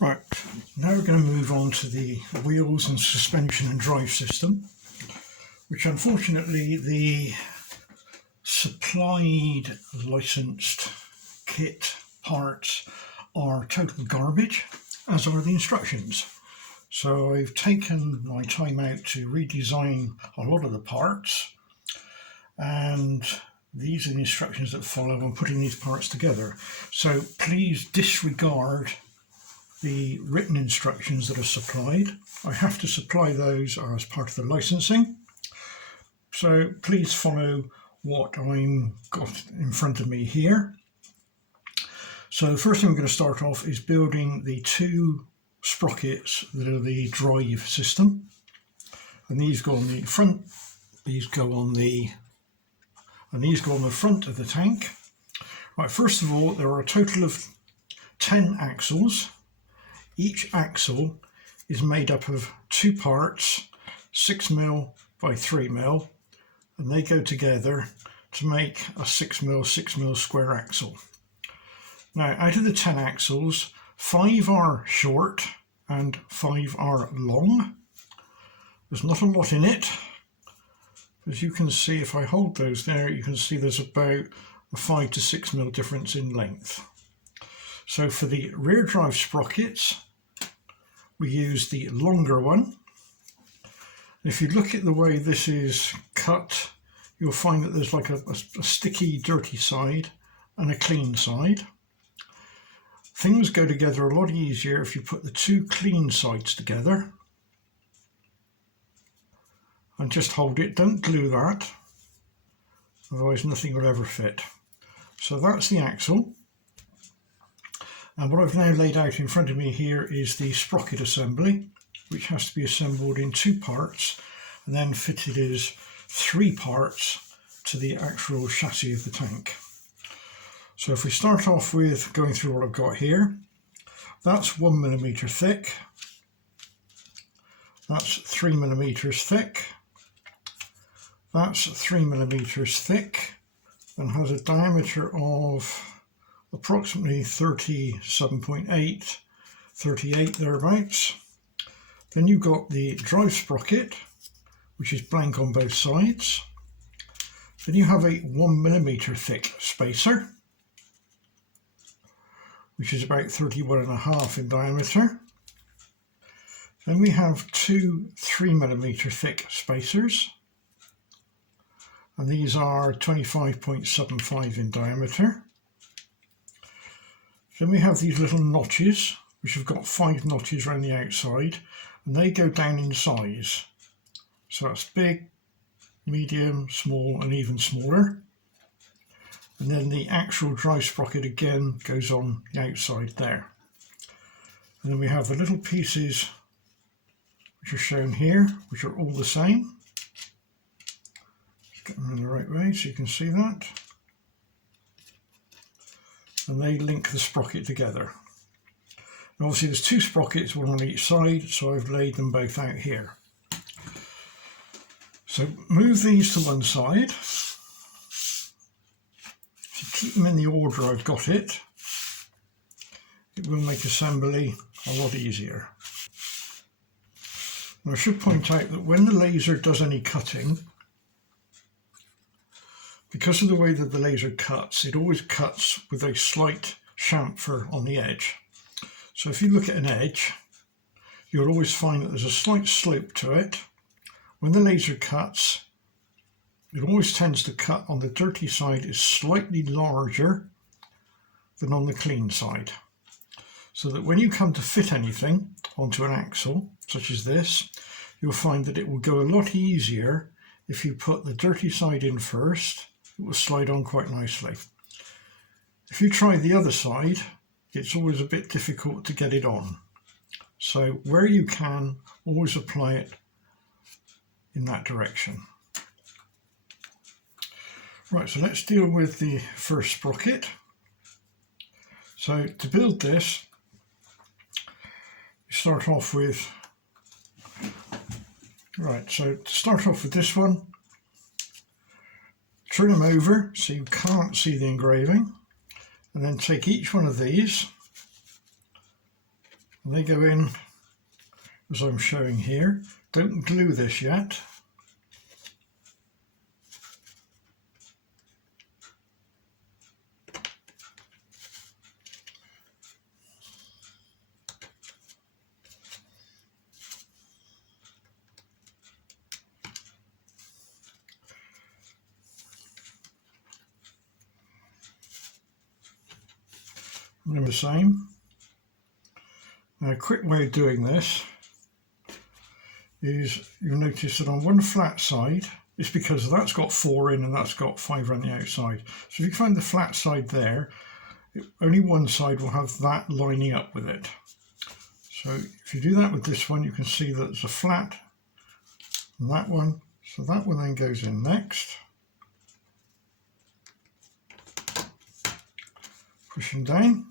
Right, now we're going to move on to the wheels and suspension and drive system, which unfortunately the supplied licensed kit parts are total garbage, as are the instructions. So I've taken my time out to redesign a lot of the parts, and these are the instructions that follow on putting these parts together. So please disregard the written instructions that are supplied. I have to supply those as part of the licensing. So please follow what I'm got in front of me here. So the first thing we're going to start off is building the two sprockets that are the drive system. And these go on the front, these go on the front of the tank. Right, first of all, there are a total of 10 axles. Each axle is made up of two parts, 6mm by 3mm, and they go together to make a 6mm square axle. Now, out of the 10 axles, 5 are short and 5 are long. There's not a lot in it. As you can see, if I hold those there, you can see there's about a 5 to 6mm difference in length. So for the rear drive sprockets, we use the longer one. If you look at the way this is cut, you'll find that there's like a sticky, dirty side and a clean side. Things go together a lot easier if you put the two clean sides together. And just hold it, don't glue that, otherwise nothing will ever fit. So that's the axle. And what I've now laid out in front of me here is the sprocket assembly, which has to be assembled in two parts and then fitted as 3 parts to the actual chassis of the tank. So if we start off with going through what I've got here, that's 1mm thick, that's 3mm thick, that's 3mm thick, and has a diameter of approximately 37.8, 38 thereabouts. Then you've got the drive sprocket, which is blank on both sides. Then you have a 1mm thick spacer, which is about 31.5 in diameter. Then we have 2 3mm thick spacers, and these are 25.75 in diameter. Then we have these little notches, which have got 5 notches around the outside, and they go down in size. So that's big, medium, small, and even smaller. And then the actual drive sprocket again goes on the outside there. And then we have the little pieces which are shown here, which are all the same. Just get them in the right way so you can see that. And they link the sprocket together. And obviously there's 2 sprockets, one on each side, so I've laid them both out here. So move these to one side. If you keep them in the order I've got it, it will make assembly a lot easier. Now I should point out that when the laser does any cutting, because of the way that the laser cuts, it always cuts with a slight chamfer on the edge. So if you look at an edge, you'll always find that there's a slight slope to it. When the laser cuts, it always tends to cut on the dirty side is slightly larger than on the clean side. So that when you come to fit anything onto an axle, such as this, you'll find that it will go a lot easier if you put the dirty side in first. It will slide on quite nicely. If you try the other side, it's always a bit difficult to get it on. So where you can, always apply it in that direction. Right, so let's deal with the first sprocket. So to build this, you start off with, right, so to start off with this one, turn them over so you can't see the engraving, and then take each one of these And they go in as I'm showing here. Don't glue this yet. And the same. Now, a quick way of doing this is you'll notice that on one flat side, it's because that's got 4 in and that's got 5 on the outside. So if you find the flat side there, only one side will have that lining up with it. So if you do that with this one, you can see that it's a flat and that one. So that one then goes in next. Pushing down.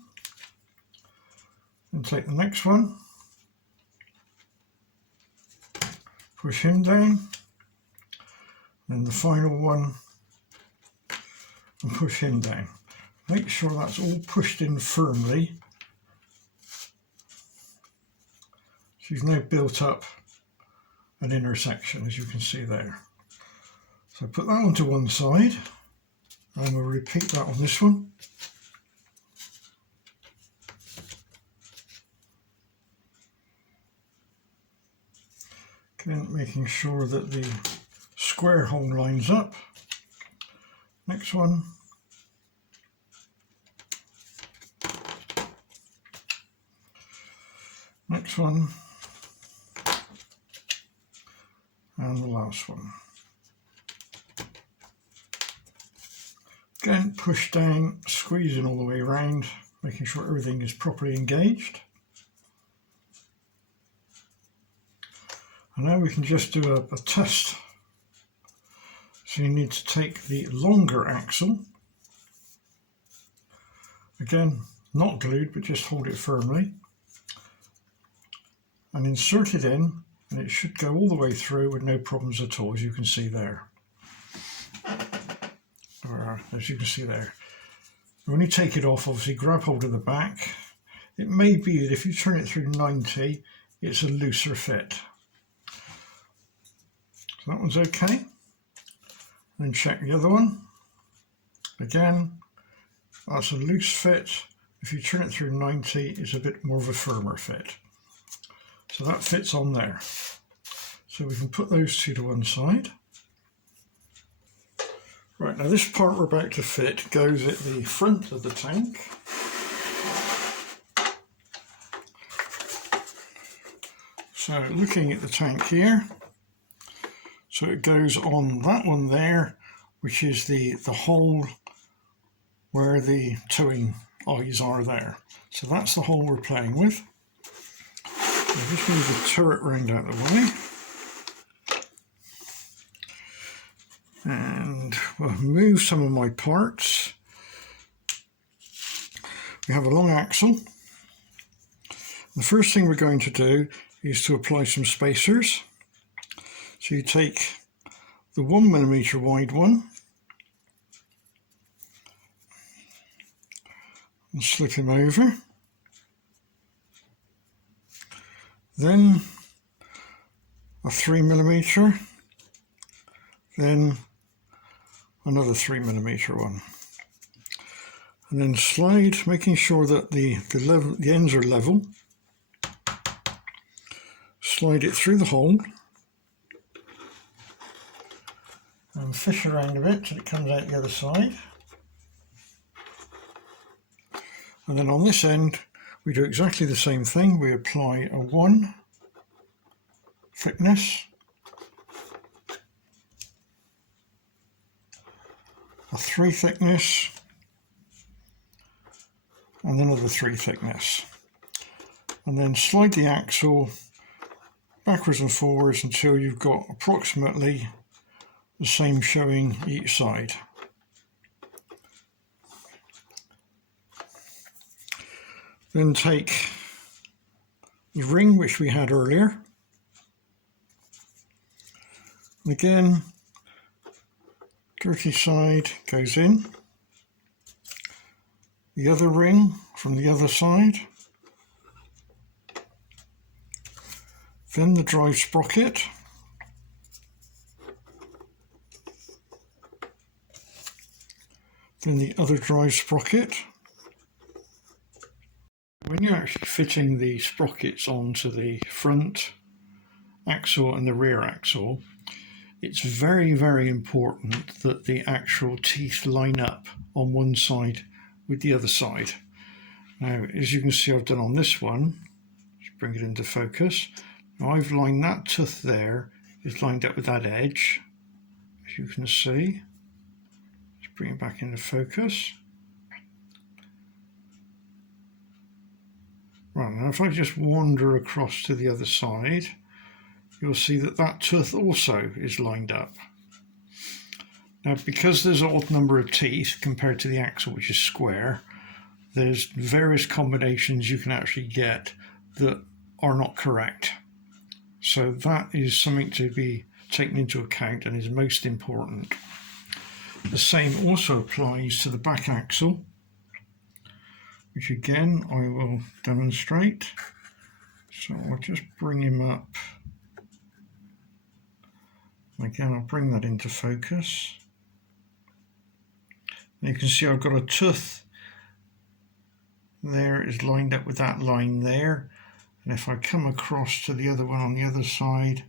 And take the next one. Push him down. Then the final one. And push him down. Make sure that's all pushed in firmly. So you've now built up an intersection, as you can see there. So put that onto one side, and we'll repeat that on this one. Again, making sure that the square hole lines up. Next one. Next one. And the last one. Again, push down, squeezing all the way around, making sure everything is properly engaged. And now we can just do a test. So you need to take the longer axle, again not glued but just hold it firmly, and insert it in, and it should go all the way through with no problems at all, as you can see there. Or as you can see there. When you take it off, obviously grab hold of the back. It may be that if you turn it through 90, it's a looser fit. So that one's okay. Then check the other one. Again, that's a loose fit. If you turn it through 90, it's a bit more of a firmer fit. So that fits on there. So we can put those two to one side. Right, now this part we're about to fit goes at the front of the tank. So looking at the tank here, so it goes on that one there, which is the hole where the towing eyes are there. So that's the hole we're playing with. I'll just move the turret round out of the way. And we'll move some of my parts. We have a long axle. The first thing we're going to do is to apply some spacers. So you take the 1mm wide one and slip him over. Then a 3mm, then another 3mm one, and then slide, making sure that the ends are level. Slide it through the hole and fish around a bit till it comes out the other side. And then on this end we do exactly the same thing. We apply a 1 thickness, a 3 thickness, and another 3 thickness. And then slide the axle backwards and forwards until you've got approximately the same showing each side. Then take the ring which we had earlier, and again, dirty side goes in, the other ring from the other side, then the drive sprocket, then the other drive sprocket. When you're actually fitting the sprockets onto the front axle and the rear axle, it's very, very important that the actual teeth line up on one side with the other side. Now, as you can see, I've done on this one, let's bring it into focus. Now I've lined that tooth there, is lined up with that edge, as you can see. Let's bring it back into focus. Right, now if I just wander across to the other side, you'll see that that tooth also is lined up. Now, because there's an odd number of teeth compared to the axle, which is square, there's various combinations you can actually get that are not correct. So that is something to be taken into account and is most important. The same also applies to the back axle, which again I will demonstrate. So I'll just bring him up. Again, I'll bring that into focus. And you can see I've got a tooth there is lined up with that line there. And if I come across to the other one on the other side,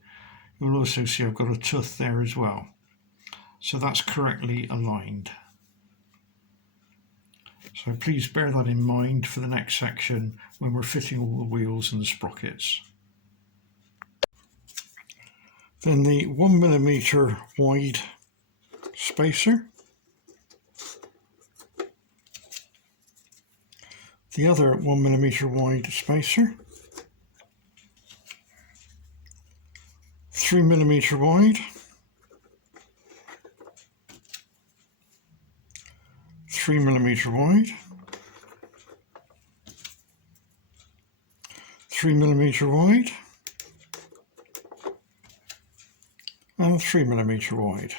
you'll also see I've got a tooth there as well. So that's correctly aligned. So please bear that in mind for the next section when we're fitting all the wheels and the sprockets. Then the 1mm wide spacer. The other 1mm wide spacer. 3mm wide. 3mm wide. 3mm wide. And 3mm wide.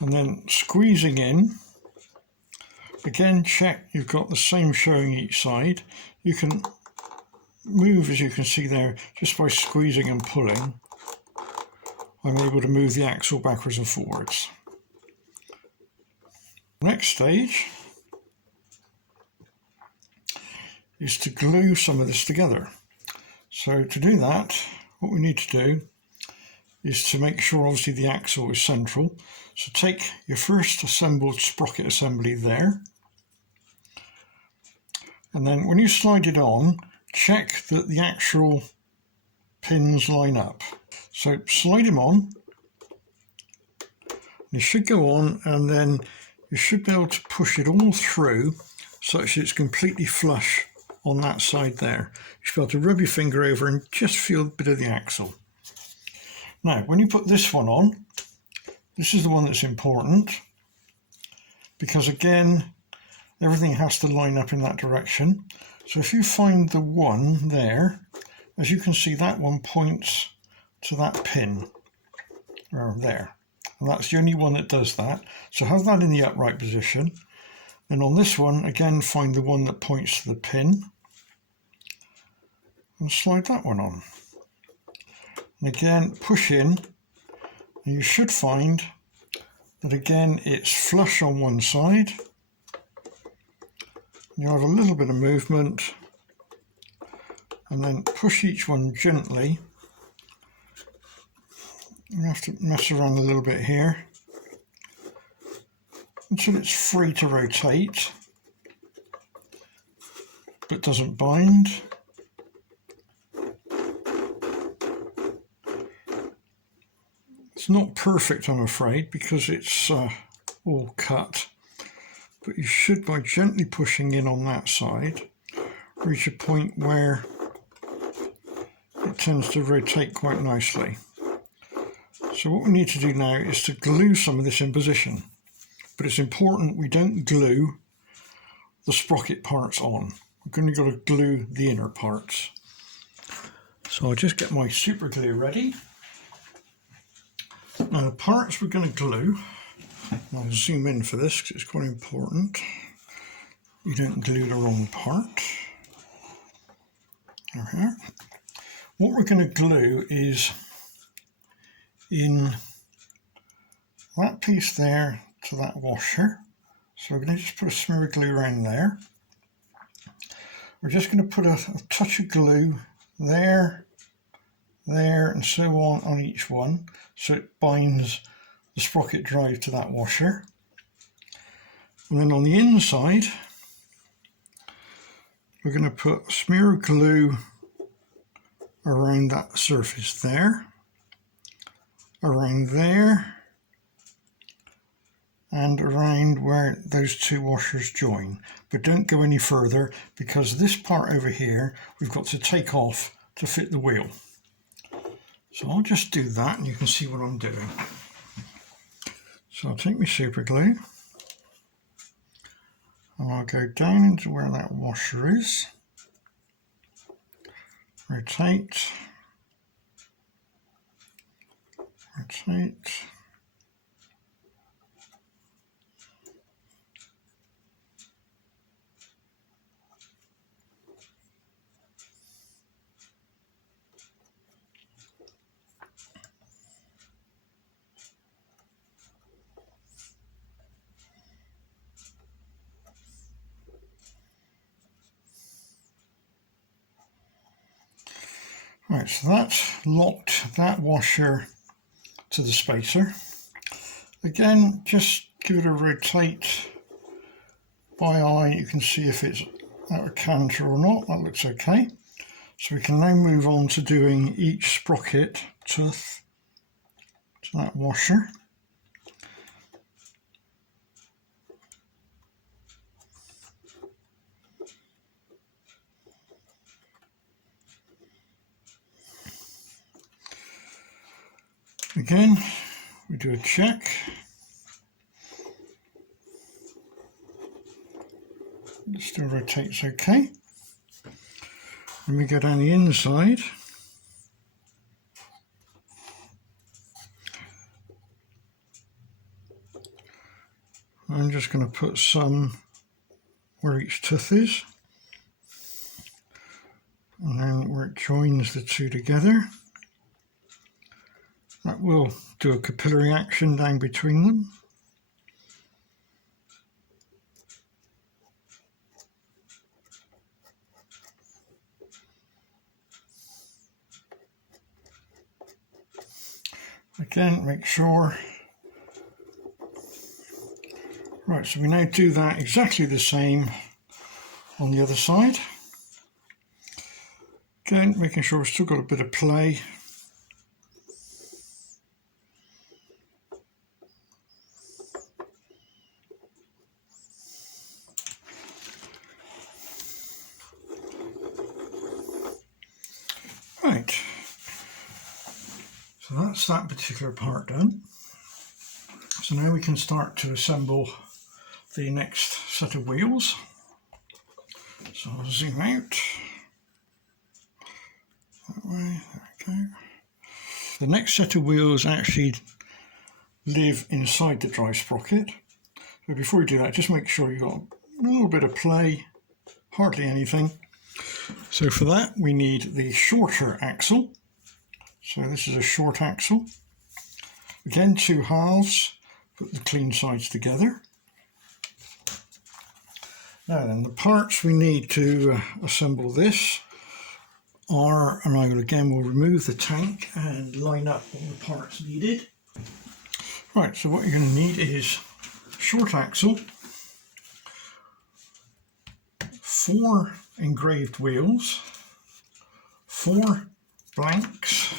And then squeezing in, again check you've got the same showing each side. You can move, as you can see there, just by squeezing and pulling. I'm able to move the axle backwards and forwards. Next stage is to glue some of this together. So to do that, what we need to do is to make sure obviously the axle is central. So take your first assembled sprocket assembly there, and then when you slide it on, check that the actual pins line up. So slide them on, you should go on, and then you should be able to push it all through such that it's completely flush on that side there. You should be able to rub your finger over and just feel a bit of the axle. Now, when you put this one on, this is the one that's important, because again, everything has to line up in that direction. So if you find the one there, as you can see, that one points to that pin, or there. And that's the only one that does that. So have that in the upright position. Then on this one, again, find the one that points to the pin and slide that one on. And again, push in, and you should find that again, it's flush on one side. You have a little bit of movement, and then push each one gently. You have to mess around a little bit here until it's free to rotate but doesn't bind. It's not perfect, I'm afraid, because it's all cut, but you should, by gently pushing in on that side, reach a point where it tends to rotate quite nicely. So what we need to do now is to glue some of this in position, but it's important we don't glue the sprocket parts on. We've only got to glue the inner parts. So I'll just get my super glue ready. Now the parts we're going to glue, I'll zoom in for this because it's quite important. You don't glue the wrong part. Okay. What we're going to glue is in that piece there to that washer. So we're going to just put a smear of glue around there. We're just going to put a touch of glue there, there, and so on each one, so it binds the sprocket drive to that washer. And then on the inside, we're going to put a smear of glue around that surface there, around there, and around where those two washers join. But don't go any further, because this part over here we've got to take off to fit the wheel. So I'll just do that and you can see what I'm doing. So I'll take my super glue and I'll go down into where that washer is, rotate, rotate, right, so that's locked that washer to the spacer. Again, just give it a rotate by eye. You can see if it's out of canter or not. That looks okay. So we can now move on to doing each sprocket tooth to that washer. Again, we do a check. It still rotates okay. And we go down the inside. I'm just going to put some where each tooth is, and then where it joins the two together. That will do a capillary action down between them. Again, make sure. Right, so we now do that exactly the same on the other side. Again, making sure we've still got a bit of play. Right, so that's that particular part done. So now we can start to assemble the next set of wheels. So I'll zoom out that way, there we go. The next set of wheels actually live inside the drive sprocket. So before you do that, just make sure you've got a little bit of play, hardly anything. So for that we need the shorter axle. So this is a short axle. Again, two halves, put the clean sides together. Now then, the parts we need to assemble this are, and I will again will remove the tank and line up all the parts needed. Right, so what you're going to need is short axle, 4 engraved wheels, 4 blanks,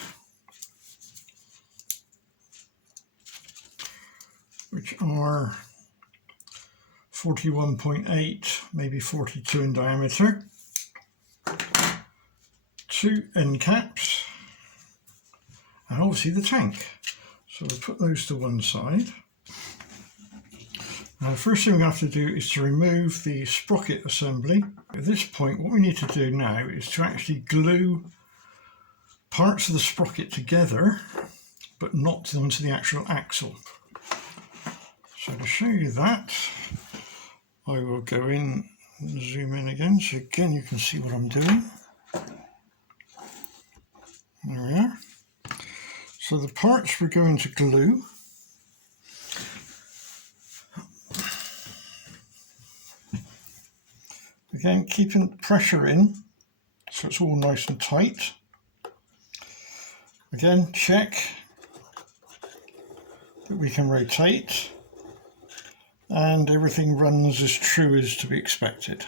which are 41.8, maybe 42 in diameter, 2 end caps, and obviously the tank. So we'll put those to one side. Now the first thing we have to do is to remove the sprocket assembly. At this point, what we need to do now is to actually glue parts of the sprocket together, but not onto the actual axle. So to show you that, I will go in and zoom in again, so again you can see what I'm doing. There we are. So the parts we're going to glue. Again, keeping pressure in so it's all nice and tight. Again, check that we can rotate and everything runs as true as to be expected.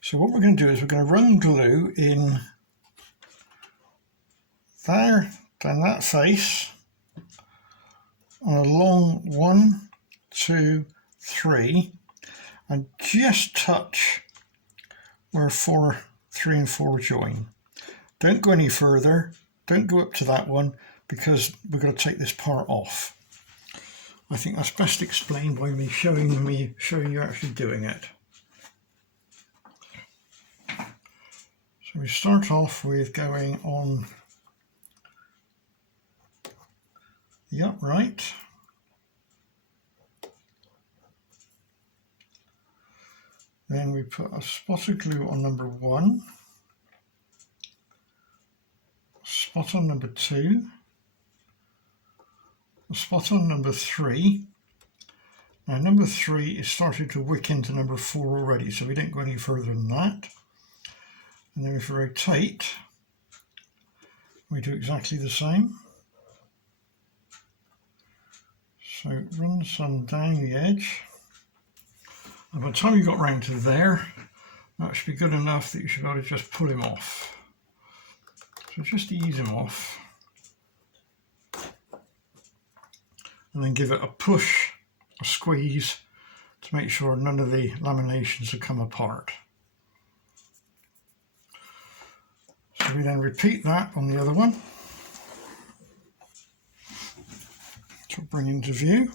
So what we're going to do is we're going to run glue in there, down that face, on a long 1, 2, 3, and just touch where 3 and 4 join. Don't go any further, don't go up to that one, because we're going to take this part off. I think that's best explained by me showing you actually doing it. So we start off with going on the upright. Then we put a spot of glue on number 1, a spot on number 2, a spot on number 3. Now number 3 is starting to wick into number 4 already, so we don't go any further than that. And then if we rotate, we do exactly the same. So run some down the edge. And by the time you got round to there, that should be good enough that you should be able to just pull him off. So just ease him off. And then give it a push, a squeeze, to make sure none of the laminations have come apart. So we then repeat that on the other one. So bring into view.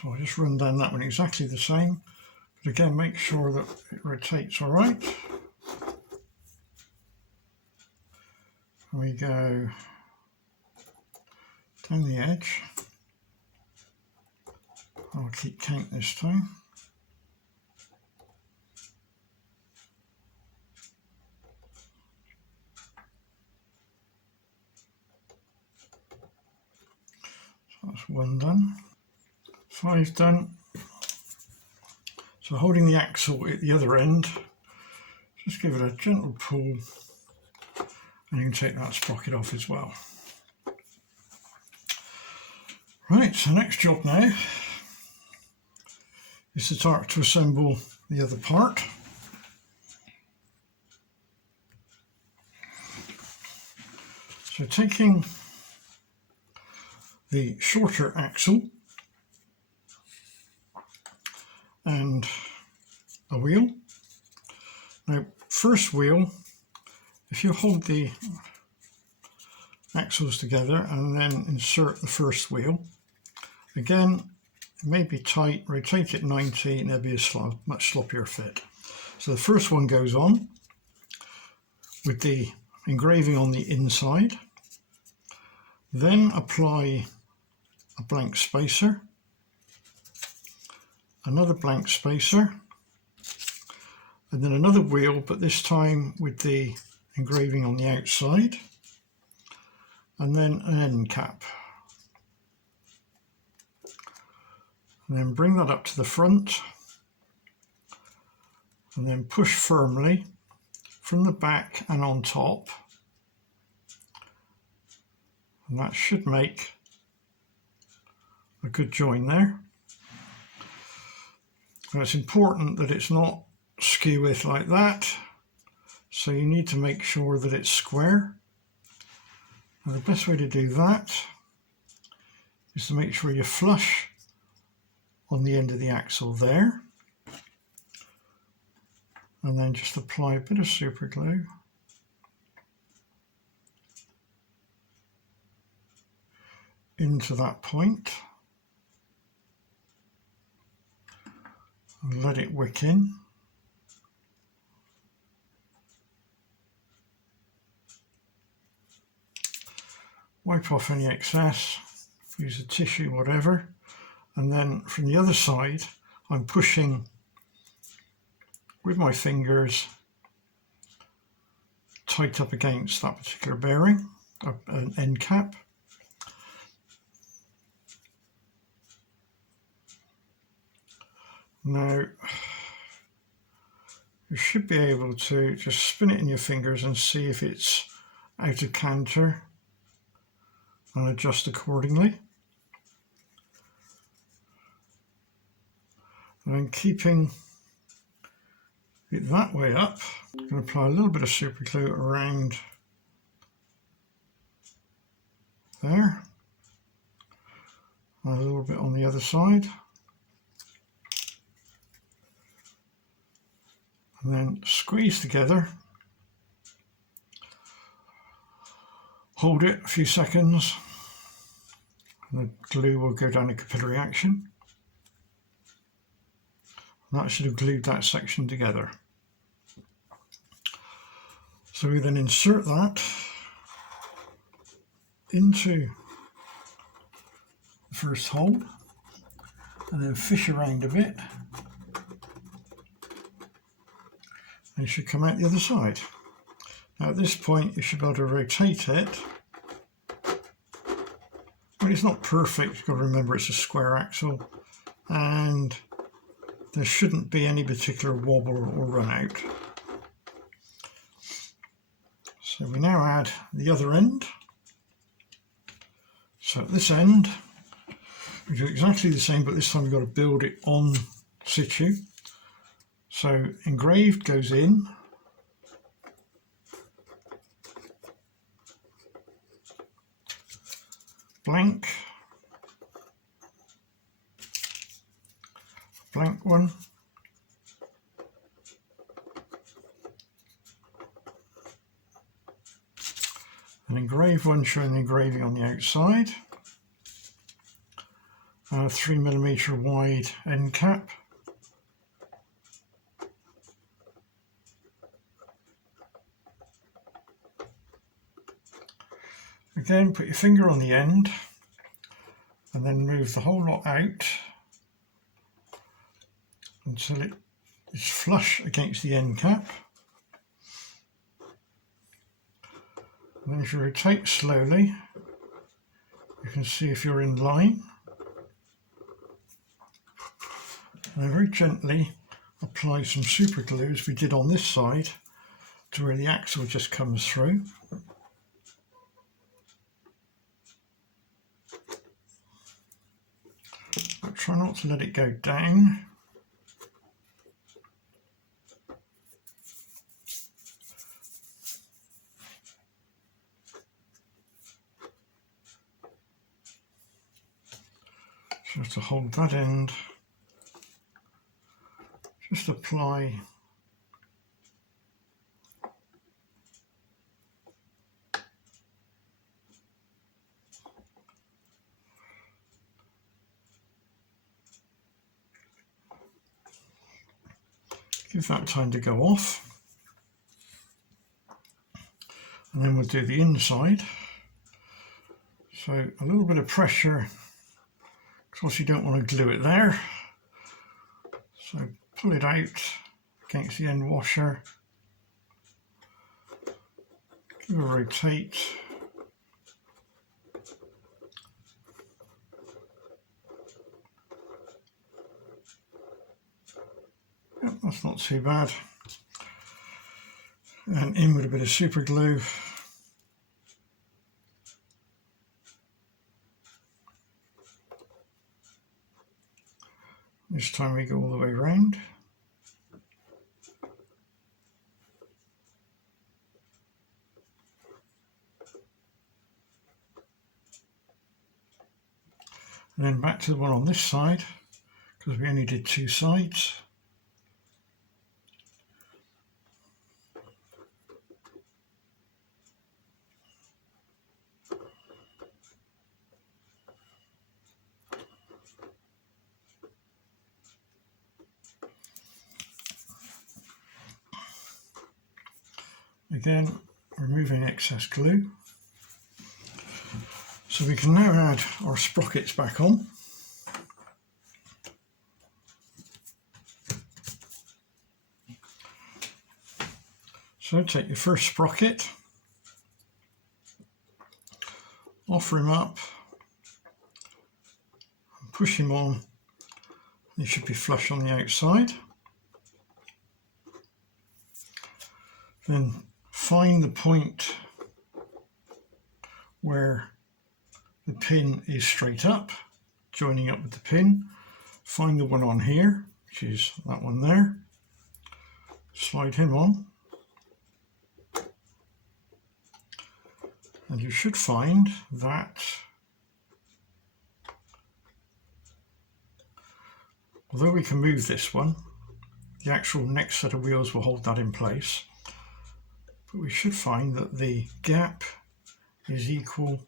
So I'll just run down that one exactly the same, but again make sure that it rotates all right. And we go down the edge. I'll keep count this time. So that's 1 done. 5 done. So holding the axle at the other end, just give it a gentle pull and you can take that sprocket off as well. Right, so next job now is to start to assemble the other part. So taking the shorter axle and a wheel. Now, first wheel, if you hold the axles together and then insert the first wheel, again, it may be tight, rotate it 90 and there'll be a much sloppier fit. So the first one goes on with the engraving on the inside, then apply a blank spacer, another blank spacer, and then another wheel, but this time with the engraving on the outside, and then an end cap. And then bring that up to the front, and then push firmly from the back and on top, and that should make a good join there. And it's important that it's not skew width like that, so you need to make sure that it's square. And the best way to do that is to make sure you're flush on the end of the axle there, and then just apply a bit of super glue into that point and let it wick in. Wipe off any excess, use a tissue, whatever, and then from the other side I'm pushing with my fingers tight up against that particular bearing, an end cap. Now you should be able to just spin it in your fingers and see if it's out of canter and adjust accordingly. And then keeping it that way up, I'm going to apply a little bit of super glue around there, and a little bit on the other side. And then squeeze together, hold it a few seconds, and the glue will go down a capillary action. And that should have glued that section together. So we then insert that into the first hole and then fish around a bit. And it should come out the other side. Now at this point you should be able to rotate it. Well, it's not perfect, you've got to remember it's a square axle, and there shouldn't be any particular wobble or run out. So we now add the other end. So at this end we do exactly the same, but this time we've got to build it on situ. So engraved goes in, blank, blank one, an engraved one showing the engraving on the outside, a 3mm wide end cap, again put your finger on the end and then move the whole lot out until it is flush against the end cap. And then as you rotate slowly, you can see if you're in line. And then very gently apply some super glue, as we did on this side, to where the axle just comes through. But try not to let it go down. Just to hold that end, just apply give that time to go off, and then we'll do the inside. So a little bit of pressure, because you don't want to glue it there. So pull it out against the end washer, give a rotate, yep, that's not too bad, and in with a bit of super glue. This time we go all the way around. And then back to the one on this side, because we only did two sides. Again, removing excess glue. So we can now add our sprockets back on. So take your first sprocket, offer him up, and push him on. He should be flush on the outside. Then find the point where the pin is straight up, joining up with the pin. Find the one on here, which is that one there. Slide him on. And you should find that although we can move this one, the actual next set of wheels will hold that in place. But we should find that the gap is equal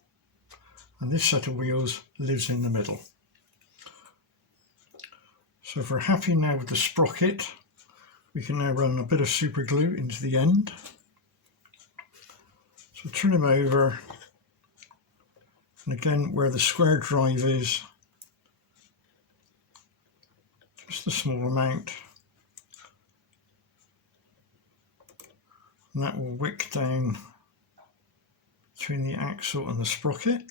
and this set of wheels lives in the middle. So if we're happy now with the sprocket, we can now run a bit of super glue into the end. So turn him over, and again where the square drive is, just a small amount, and that will wick down between the axle and the sprocket.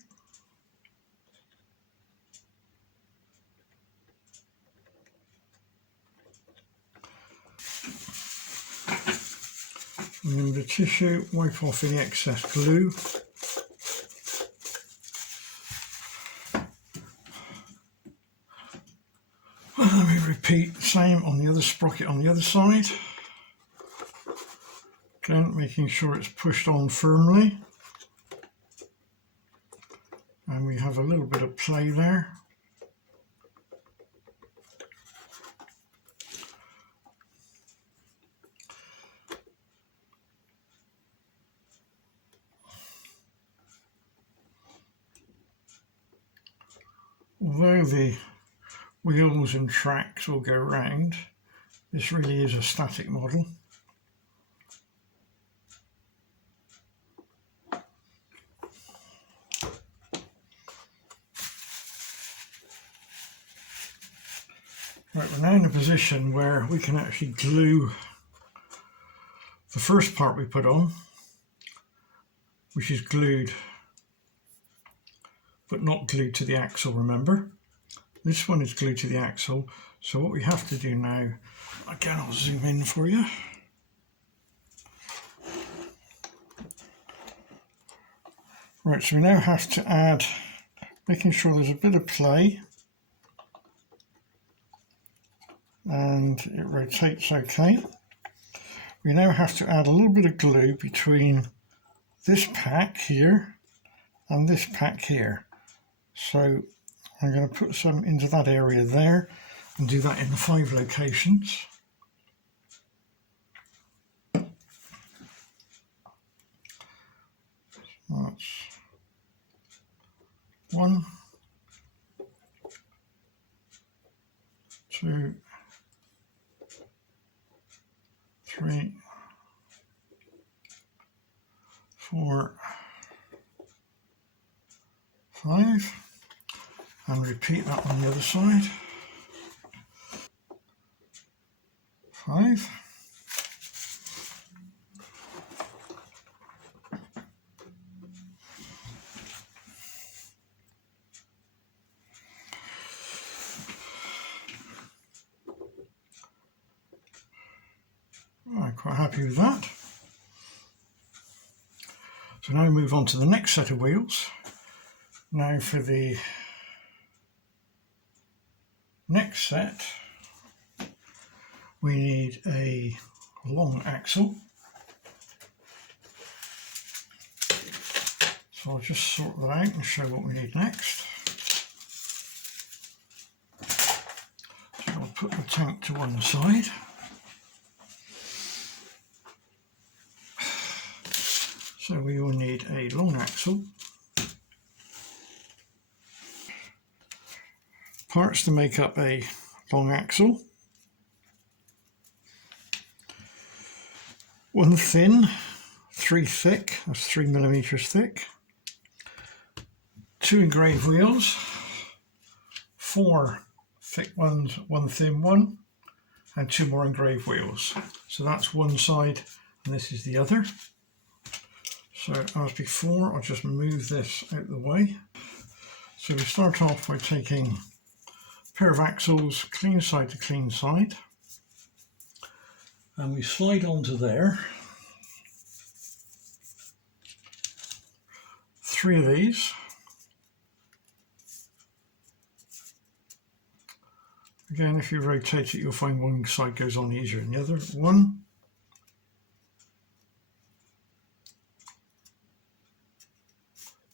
Remember the tissue, wipe off any excess glue. And then we repeat the same on the other sprocket on the other side. Again, making sure it's pushed on firmly. And we have a little bit of play there. Although the wheels and tracks will go round, this really is a static model. Right, we're now in a position where we can actually glue the first part we put on, which is glued but not glued to the axle, remember. This one is glued to the axle, so what we have to do now, again I'll zoom in for you. Right, so we now have to add, making sure there's a bit of play and it rotates okay. We now have to add a little bit of glue between this pack here and this pack here. So I'm going to put some into that area there and do that in the 5 locations. That's 1, 2, 3, 4, 5, and repeat that on the other side. 5. I'm quite happy with that. So now we move on to the next set of wheels. Now for the next set, we need a long axle. So I'll just sort that out and show what we need next. So I'll put the tank to one side. So we will need a long axle. Parts to make up a long axle. 1 thin, 3 thick, that's 3 millimeters thick. 2 engraved wheels, 4 thick ones, 1 thin one, and 2 more engraved wheels. So that's one side and this is the other. So as before, I'll just move this out of the way. So we start off by taking a pair of axles, clean side to clean side, and we slide onto there. 3 of these. Again, if you rotate it, you'll find one side goes on easier than the other. 1,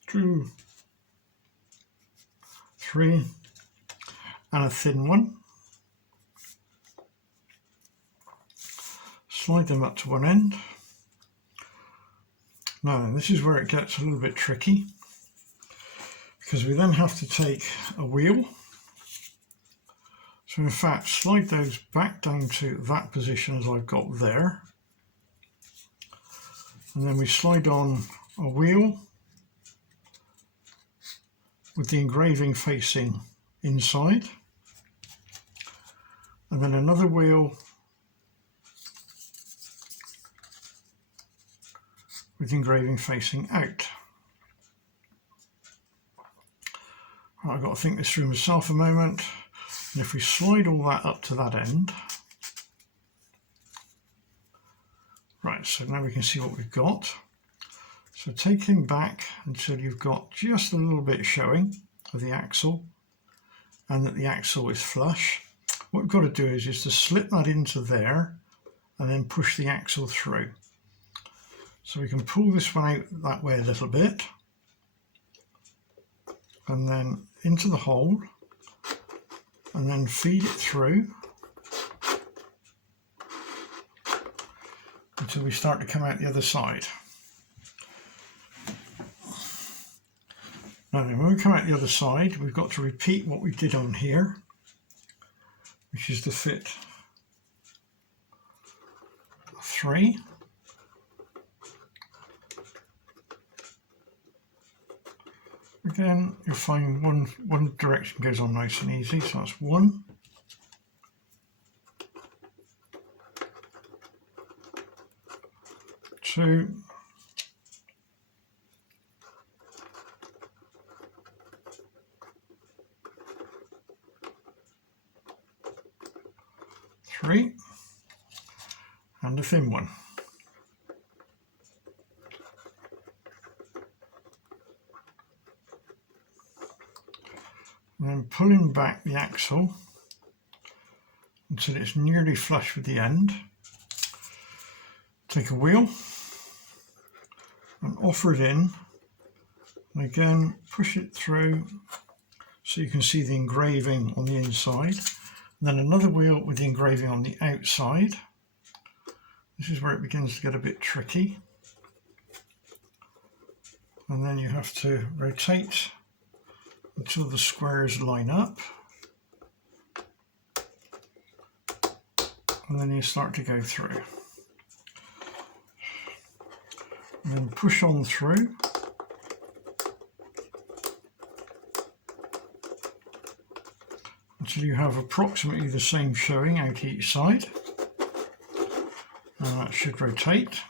2, 3, and a thin one. Slide them up to one end. Now this is where it gets a little bit tricky, because we then have to take a wheel. So in fact, slide those back down to that position as I've got there. And then we slide on a wheel with the engraving facing inside. And then another wheel with the engraving facing out. Right, I've got to think this through myself a moment. And if we slide all that up to that end, right, so now we can see what we've got. So take him back until you've got just a little bit showing of the axle and that the axle is flush. What we've got to do is to slip that into there and then push the axle through. So we can pull this one out that way a little bit and then into the hole and then feed it through until we start to come out the other side. Now then, when we come out the other side, we've got to repeat what we did on here, which is to fit 3. Again, you'll find one direction goes on nice and easy, so that's 1, 2, 3, and a thin one. And then pulling back the axle until it's nearly flush with the end. Take a wheel and offer it in, and again push it through so you can see the engraving on the inside. And then another wheel with the engraving on the outside. This is where it begins to get a bit tricky. And then you have to rotate until the squares line up, and then you start to go through. And then push on through. Until you have approximately the same showing out each side. And that should rotate.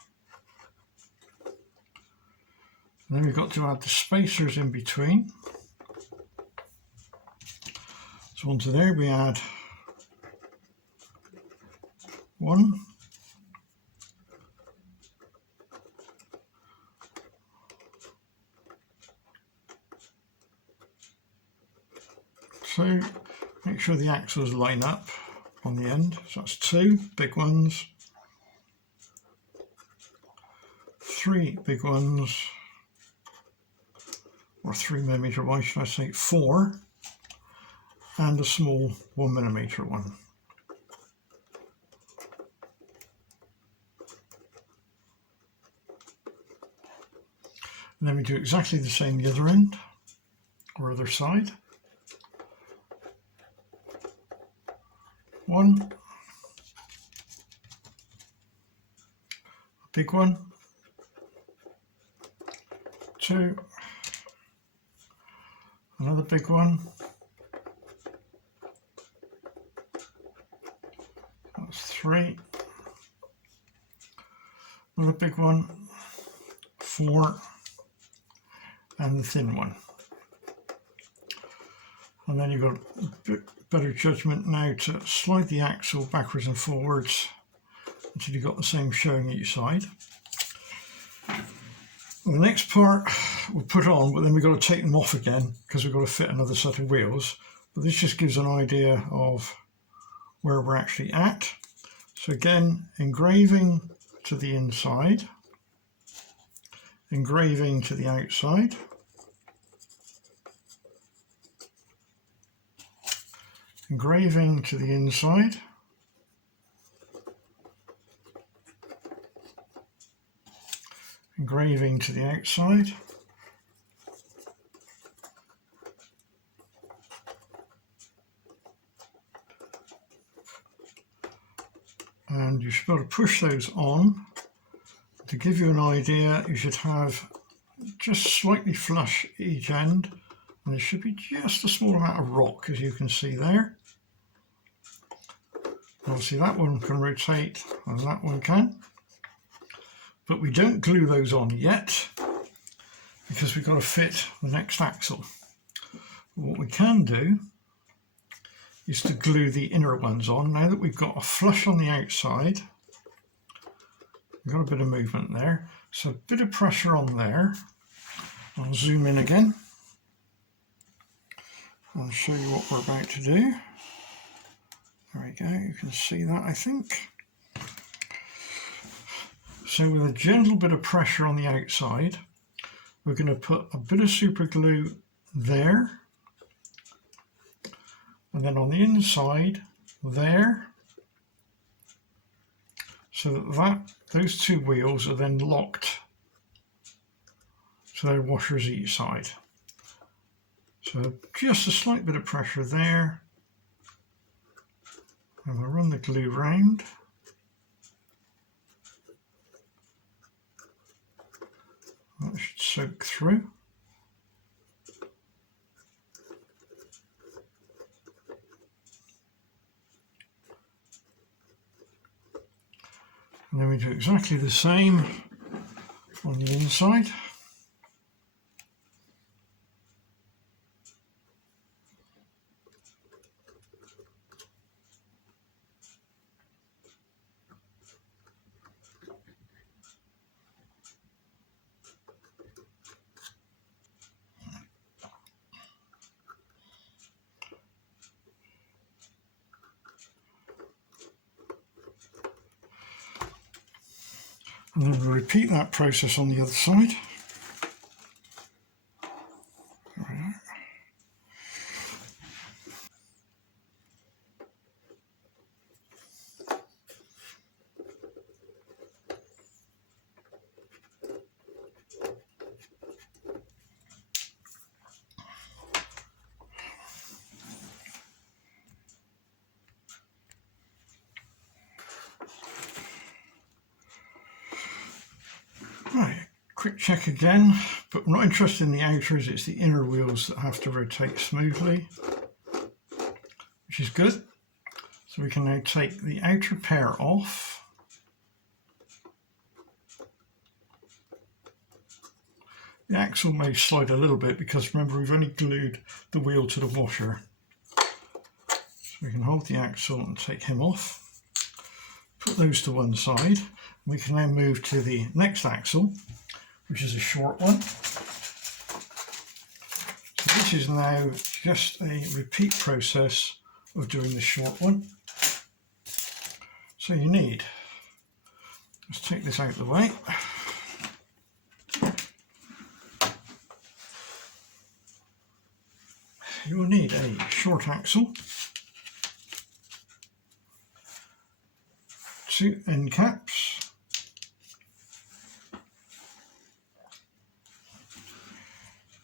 And then we've got to add the spacers in between. So onto there we add 1, 2, make sure the axles line up on the end, so that's 2 big ones, 3 big ones, or 3mm, why should I say 4, and a small 1mm one. And then we do exactly the same the other end, or other side. 1, a big one, 2, another big one, that's 3, another big one, 4, and the thin one. And then you've got a bit better judgment now to slide the axle backwards and forwards until you've got the same showing each side. The next part we'll put on, but then we've got to take them off again because we've got to fit another set of wheels. But this just gives an idea of where we're actually at. So again, engraving to the inside, engraving to the outside, engraving to the inside, engraving to the outside, and you should be able to push those on. To give you an idea, you should have just slightly flush each end, and there should be just a small amount of rock, as you can see there. Obviously that one can rotate and that one can, but we don't glue those on yet because we've got to fit the next axle. What we can do is to glue the inner ones on. Now that we've got a flush on the outside, we've got a bit of movement there, so a bit of pressure on there. I'll zoom in again. I'll show you what we're about to do. There we go, you can see that, I think. So with a gentle bit of pressure on the outside, we're going to put a bit of super glue there, and then on the inside there, so that those two wheels are then locked, so they're washers each side. So just a slight bit of pressure there, and we'll run the glue round. That should soak through. And then we do exactly the same on the inside. And then we'll repeat that process on the other side. There we are. Right, quick check again, but we're not interested in the outers, it's the inner wheels that have to rotate smoothly, which is good. So we can now take the outer pair off. The axle may slide a little bit because remember we've only glued the wheel to the washer. So we can hold the axle and take him off. Put those to one side. We can now move to the next axle, which is a short one. So this is now just a repeat process of doing the short one. So you need, let's take this out of the way. You will need a short axle, 2 end caps,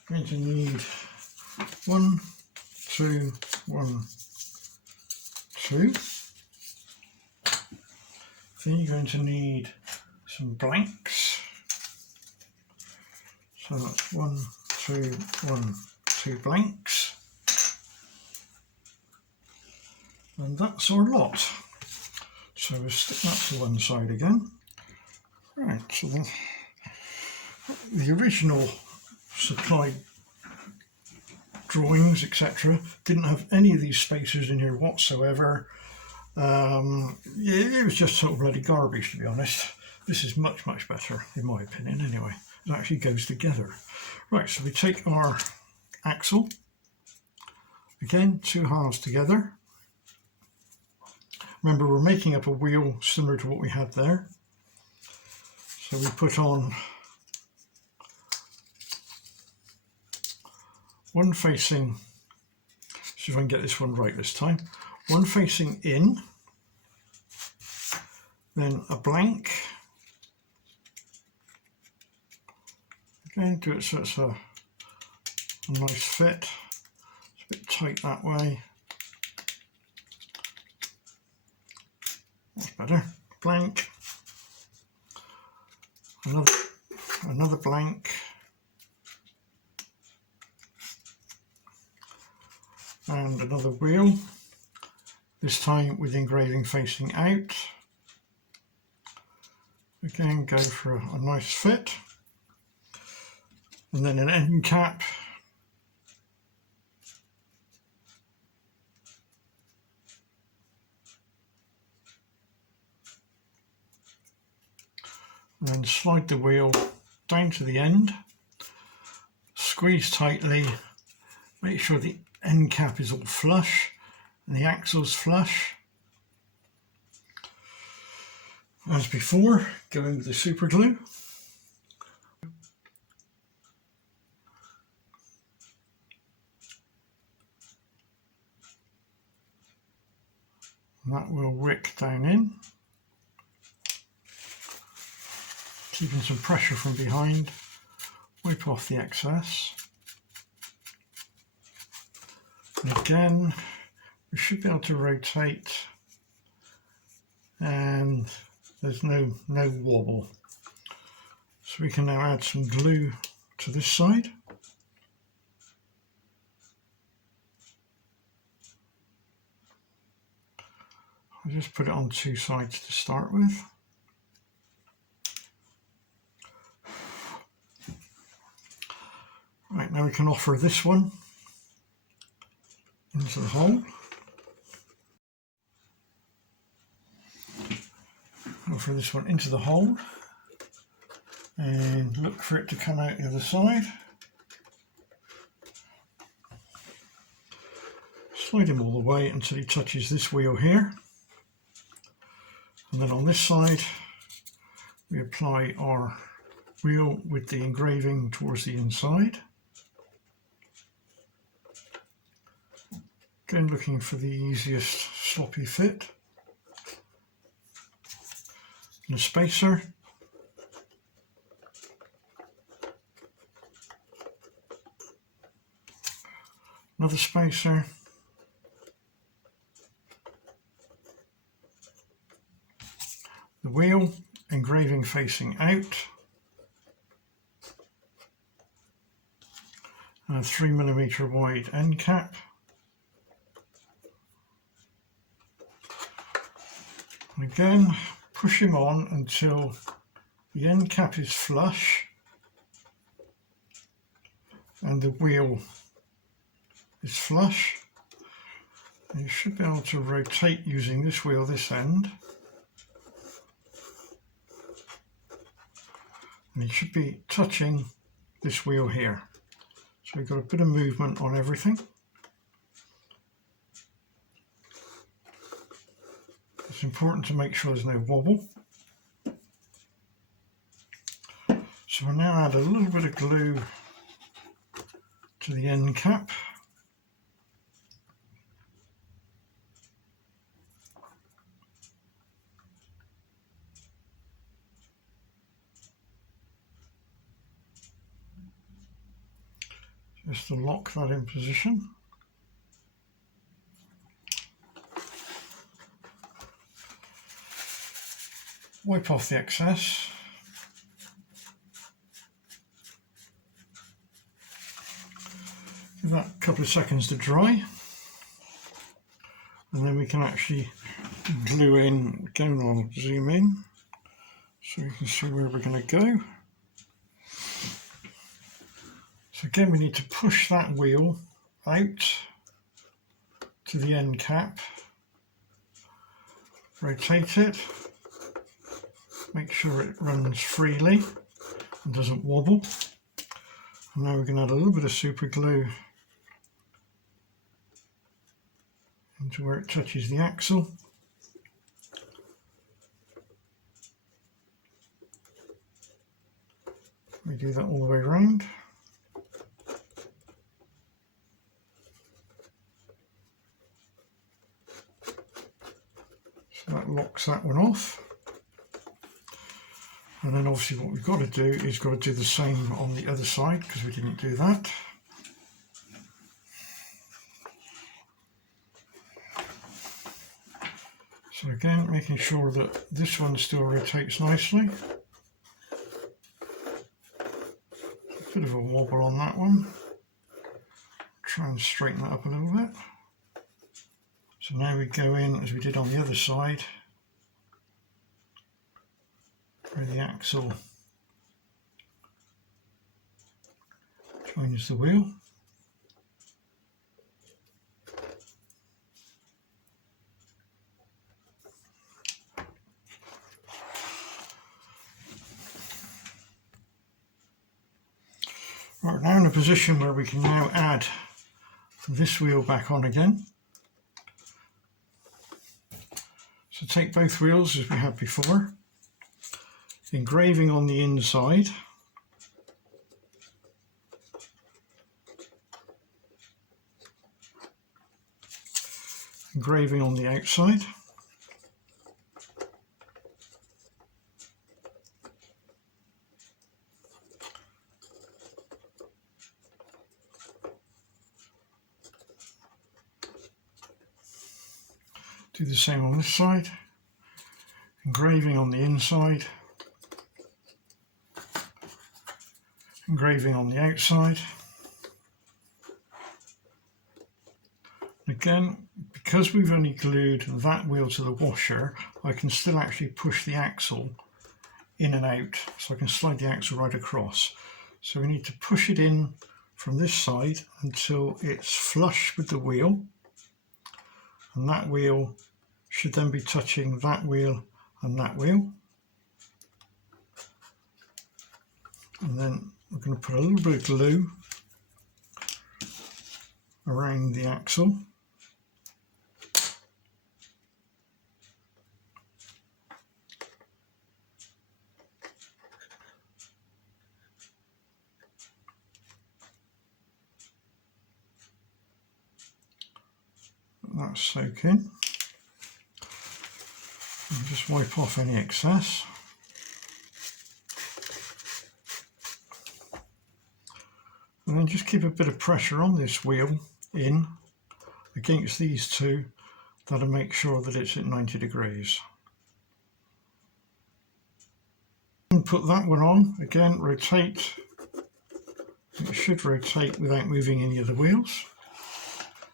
going to need 1, 2, 1, 2. Then you're going to need some blanks. So that's 1, 2, 1, 2 blanks. And that's our lot. So we'll stick that to one side again. Right, so the original supply drawings, etc., didn't have any of these spacers in here whatsoever. It was just sort of bloody garbage, to be honest. This is much, much better, in my opinion, anyway. It actually goes together. Right, so we take our axle, again, 2 halves together. Remember, we're making up a wheel similar to what we had there. So we put on one facing, see if I can get this one right this time, one facing in, then a blank. Again, do it so it's a nice fit. It's a bit tight that way. That's better. Blank. Another blank. And another wheel. This time with engraving facing out. Again, go for a nice fit. And then an end cap. And then slide the wheel down to the end, squeeze tightly, make sure the end cap is all flush and the axle's flush. As before, go in with the super glue. And that will wick down in. Keeping some pressure from behind, wipe off the excess. And again, we should be able to rotate and there's no wobble. So we can now add some glue to this side. I'll just put it on 2 sides to start with. Right, now we can offer this one into the hole. Offer this one into the hole and look for it to come out the other side. Slide him all the way until he touches this wheel here. And then on this side we apply our wheel with the engraving towards the inside. Again, looking for the easiest sloppy fit. And a spacer. Another spacer. The wheel, engraving facing out. And a 3mm wide end cap. And again, push him on until the end cap is flush and the wheel is flush. And you should be able to rotate using this wheel this end. And it should be touching this wheel here. So we've got a bit of movement on everything. It's important to make sure there's no wobble. So we'll now add a little bit of glue to the end cap. Just to lock that in position. Wipe off the excess. Give that a couple of seconds to dry. And then we can actually glue in, again I'll zoom in, so you can see where we're going to go. So again, we need to push that wheel out to the end cap, rotate it, make sure it runs freely and doesn't wobble. And now we're going to add a little bit of super glue into where it touches the axle. We do that all the way around. So that locks that one off. And then obviously what we've got to do is got to do the same on the other side, because we didn't do that. So again, making sure that this one still rotates nicely. A bit of a wobble on that one. Try and straighten that up a little bit. So now we go in as we did on the other side, where the axle joins the wheel. Right, we're now in a position where we can now add this wheel back on again. So take both wheels as we had before, engraving on the inside, engraving on the outside. Do the same on this side, engraving on the inside, engraving on the outside. Again, because we've only glued that wheel to the washer, I can still actually push the axle in and out, so I can slide the axle right across. So we need to push it in from this side until it's flush with the wheel, and that wheel should then be touching that wheel and that wheel. And then we're going to put a little bit of glue around the axle. Let that soak in. And just wipe off any excess. And then just keep a bit of pressure on this wheel in against these two. That'll make sure that it's at 90 degrees. And put that one on, again rotate. It should rotate without moving any of the wheels.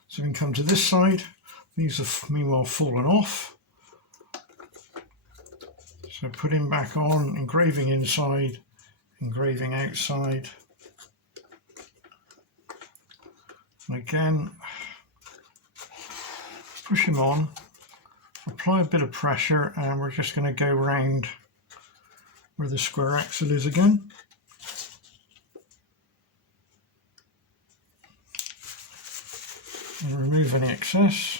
So we can come to this side. These have meanwhile fallen off. So putting back on, engraving inside, engraving outside. And again, push him on, apply a bit of pressure, and we're just going to go round where the square axle is again. And remove any excess.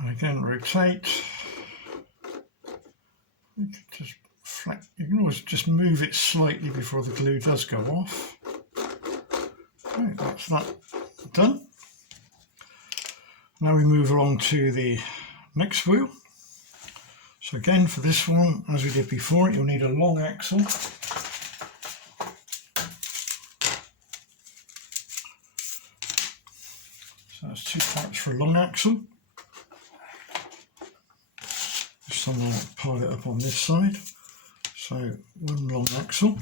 And again, rotate. You can always just move it slightly before the glue does go off. Okay, that's that done. Now we move along to the next wheel. So again, for this one, as we did before, you'll need a long axle. So that's 2 parts for a long axle. Just someone will pile it up on this side. So 1 long axle.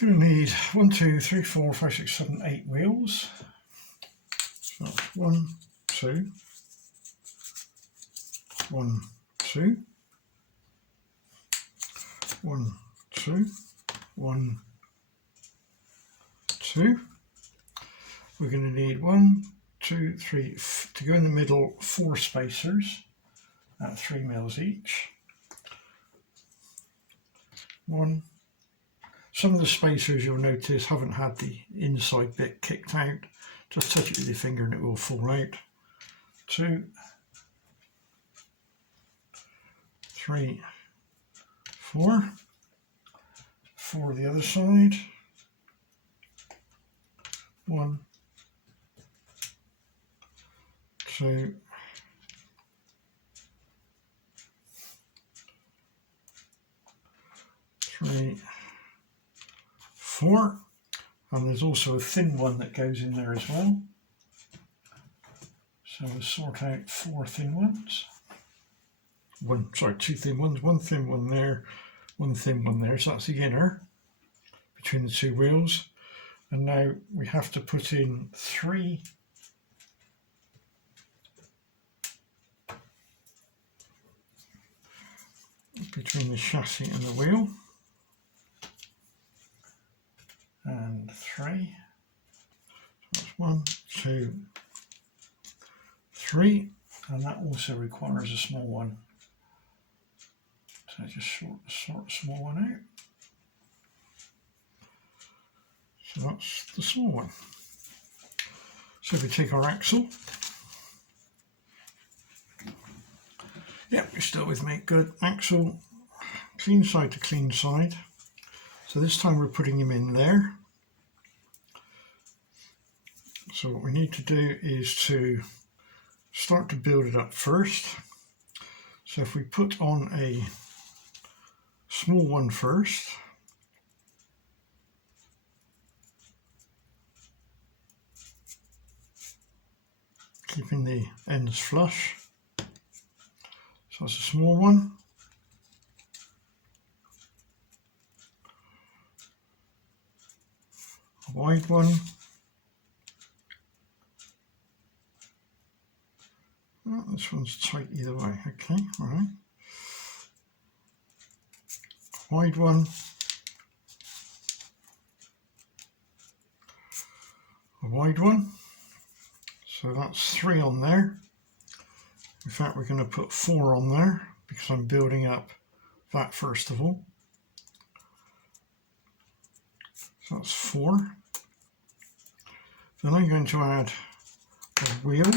Going to need 1, 2, 3, 4, 5, 6, 7, 8 wheels. 1, 2, 1, 2, 1, 2, 1, 2. We're going to need 1, 2, 3 to go in the middle, 4 spacers at 3 mils each. 1. Some of the spacers you'll notice haven't had the inside bit kicked out. Just touch it with your finger and it will fall out. 2, 3, 4. 4 the other side. 1, 2, 3, 4, and there's also a thin one that goes in there as well. So we'll sort out 4 thin ones. 2 thin ones, 1 thin one there, 1 thin one there. So that's the inner between the 2 wheels. And now we have to put in 3 between the chassis and the wheel. And 3. So that's 1, 2, 3, and that also requires a small one. So just sort the small one out. So that's the small one. So if we take our axle, yeah, you're still with me, good. Axle, clean side to clean side. So this time we're putting him in there. So what we need to do is to start to build it up first. So if we put on a small one first, keeping the ends flush. So that's a small one. A wide one. Oh, this one's tight either way. Okay, all right. Wide one. A wide one. So that's 3 on there. In fact, we're going to put 4 on there because I'm building up that first of all. So that's 4. Then I'm going to add a wheel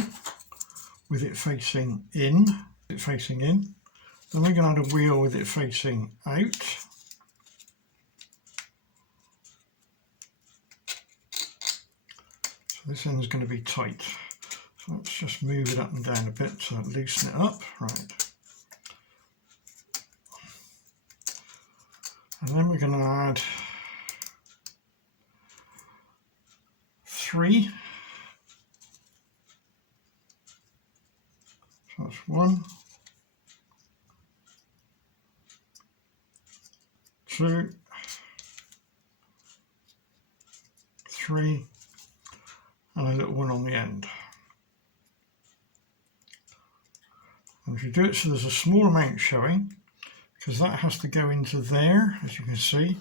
with it facing in. Then I'm going to add a wheel with it facing out. So this end's going to be tight. So let's just move it up and down a bit to loosen it up. Right. And then we're going to add 3. So that's 1, 2, 3, and a little one on the end. And if you do it so there's a small amount showing, because that has to go into there, as you can see,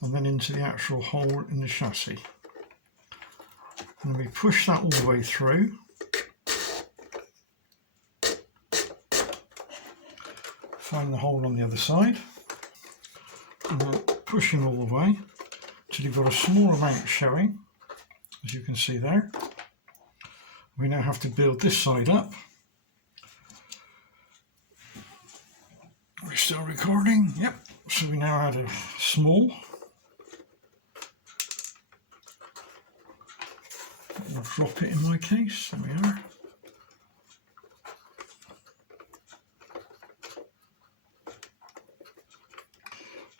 and then into the actual hole in the chassis. And we push that all the way through. Find the hole on the other side, and then pushing all the way till you've got a small amount showing, as you can see there. We now have to build this side up. We're still recording, yep. So we now add a small. I'll drop it in my case, there we are.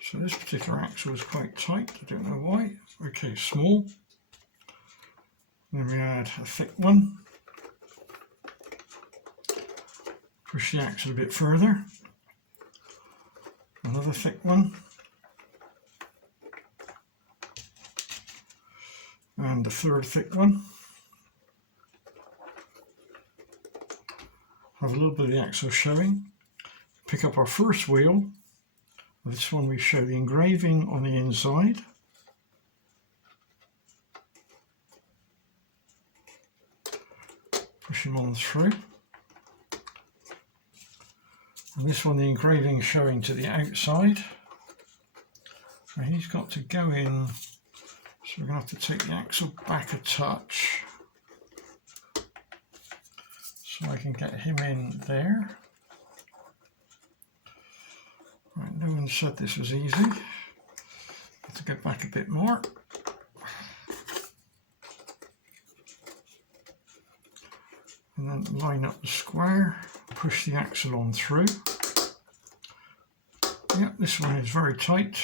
So this particular axle is quite tight, I don't know why. Okay, small. Then we add a thick one. Push the axle a bit further. Another thick one. And a third thick one. have a little bit of the axle showing. Pick up our first wheel. This one we show the engraving on the inside. Push him on through. And this one the engraving showing to the outside. And he's got to go in, so we're going to have to take the axle back a touch so I can get him in there. Right, no one said this was easy. Have to get back a bit more. And then line up the square, push the axle on through. Yeah, this one is very tight.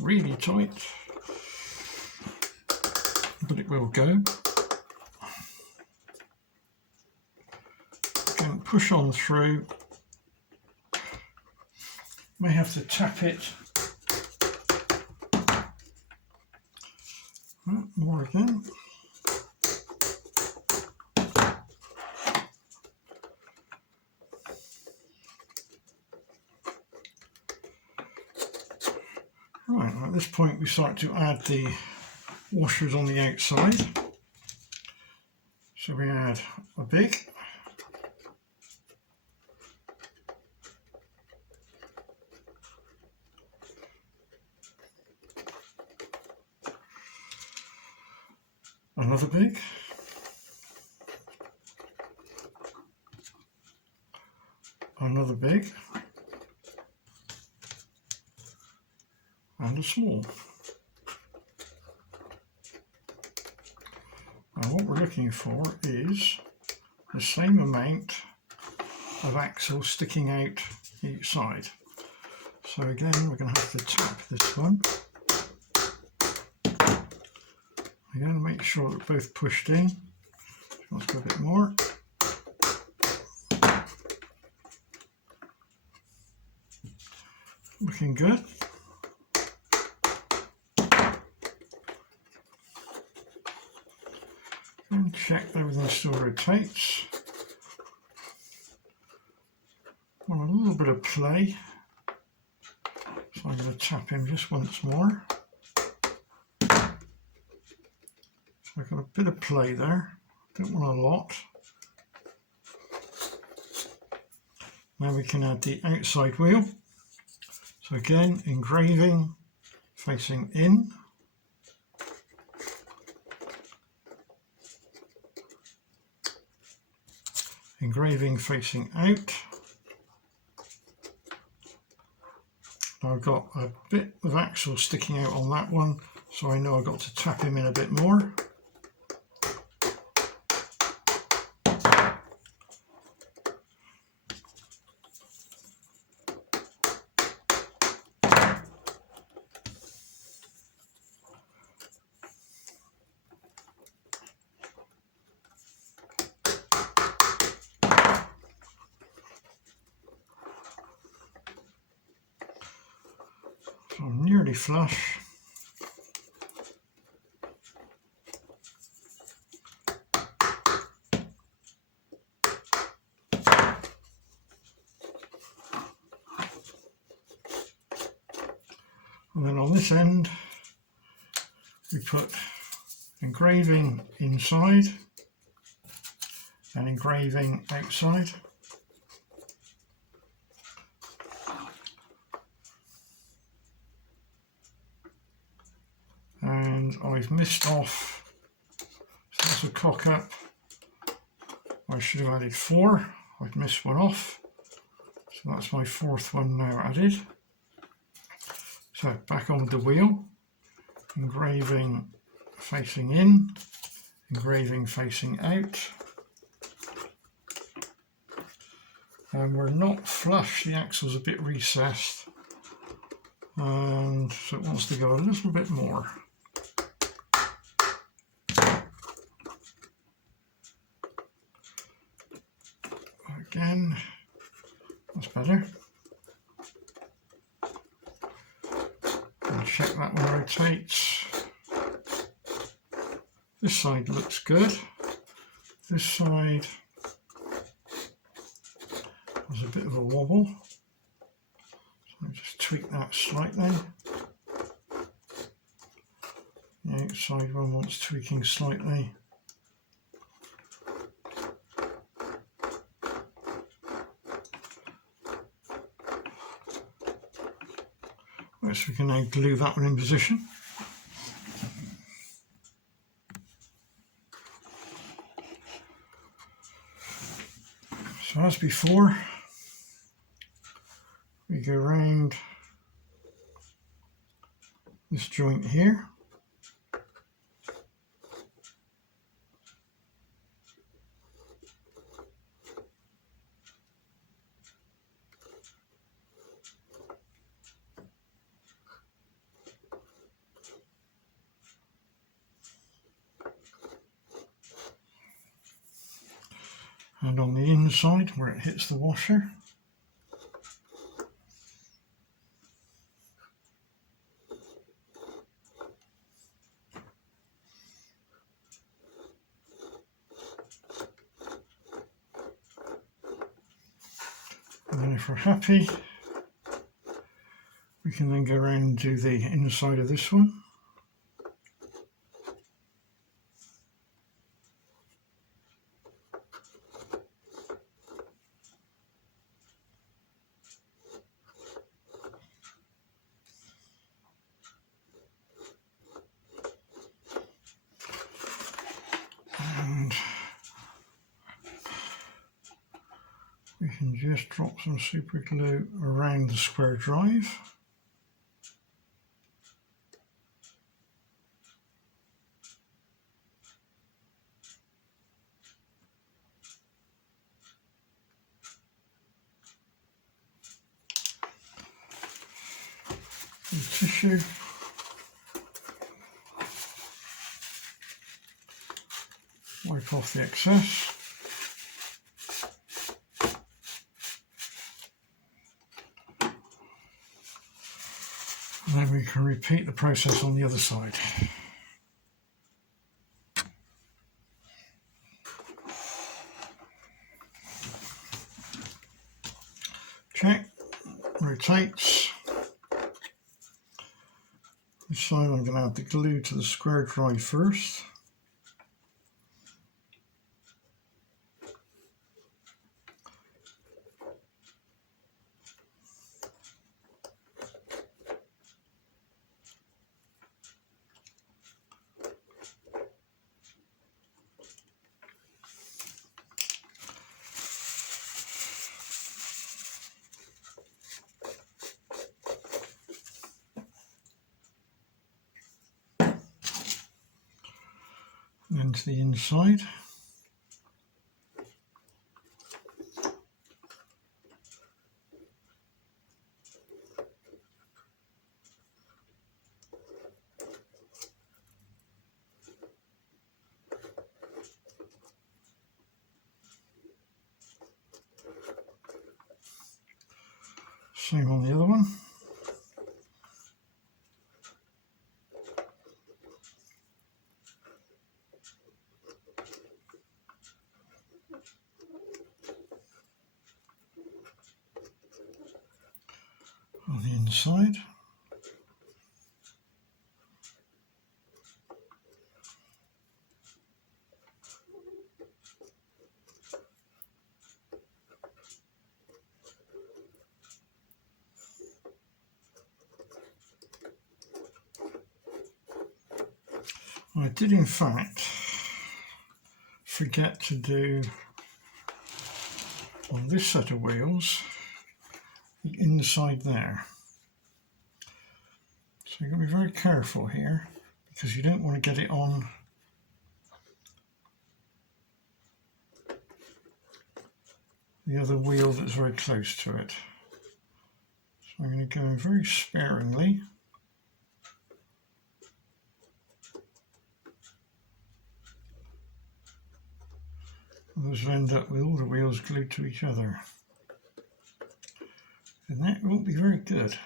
Really tight, but it will go. Again, push on through. May have to tap it. More again. Right, at this point we start to add the washers on the outside. So we add a big, another big, another big, and a small. Now what we're looking for is the same amount of axle sticking out each side. So again, we're going to have to tap this one. Again, make sure they're both pushed in. Let's go a bit more. Looking good. And check everything still rotates. Want a little bit of play, so I'm going to tap him just once more. So I've got a bit of play there, don't want a lot. Now we can add the outside wheel. So again, engraving facing in. Engraving facing out. Now I've got a bit of axle sticking out on that one, so I know I've got to tap him in a bit more. So I'm nearly flush. And then on this end, we put engraving inside and engraving outside. And I've missed off, so that's a cock up. I should have added 4. I've missed one off, so that's my 4th one now added. So back on the wheel, engraving facing in, engraving facing out. And we're not flush, the axle's a bit recessed, and so it wants to go a little bit more. Again, that's better. And check that one rotates. This side looks good. This side has a bit of a wobble. So I'll just tweak that slightly. The outside one wants tweaking slightly. Right, so we can now glue that one in position. So as before, we go round this joint here. And on the inside where it hits the washer. And then if we're happy, we can then go around and do the inside of this one. And we can just drop some super glue around the square drive. The tissue. Wipe off the excess. And then we can repeat the process on the other side. Check, rotates. This side I'm going to add the glue to the square drive first. And to the inside. Same on the other one. On the inside. I did in fact forget to do on this set of wheels the inside there. So you've got to be very careful here because you don't want to get it on the other wheel that's very close to it. So I'm going to go very sparingly. Otherwise we'll end up with all the wheels glued to each other. And that won't be very good.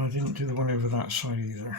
I didn't do the one over that side either.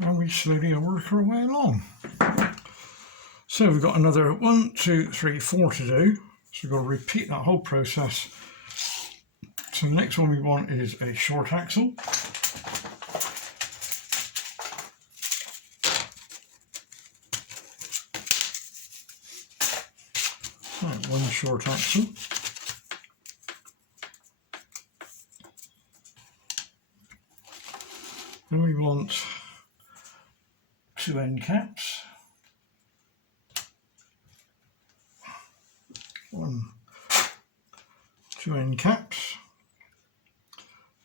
And we slowly work our way along. So we've got another 1, 2, 3, 4 to do. So we've got to repeat that whole process. So the next one we want is a short axle. So one short axle. Then we want 2 end caps. 2 end caps.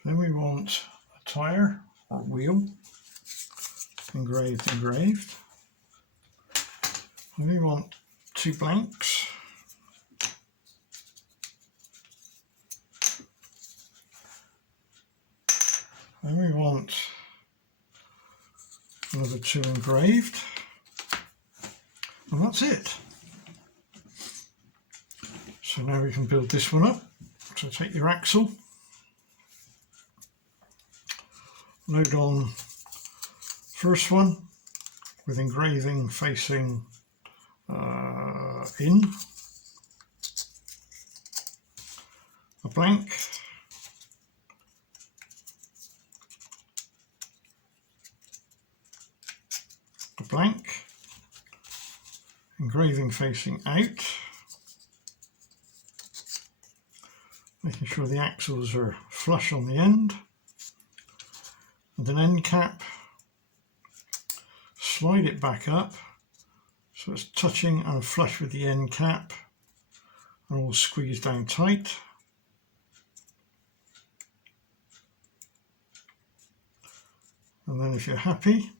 Then we want a tyre or wheel, engraved. And we want 2 blanks. Then we want another 2 engraved, and that's it. So now we can build this one up. So take your axle, load on first one with engraving facing in, a blank, a blank, engraving facing out, making sure the axles are flush on the end, and an end cap, slide it back up so it's touching and flush with the end cap and all squeezed down tight. And then if you're happy,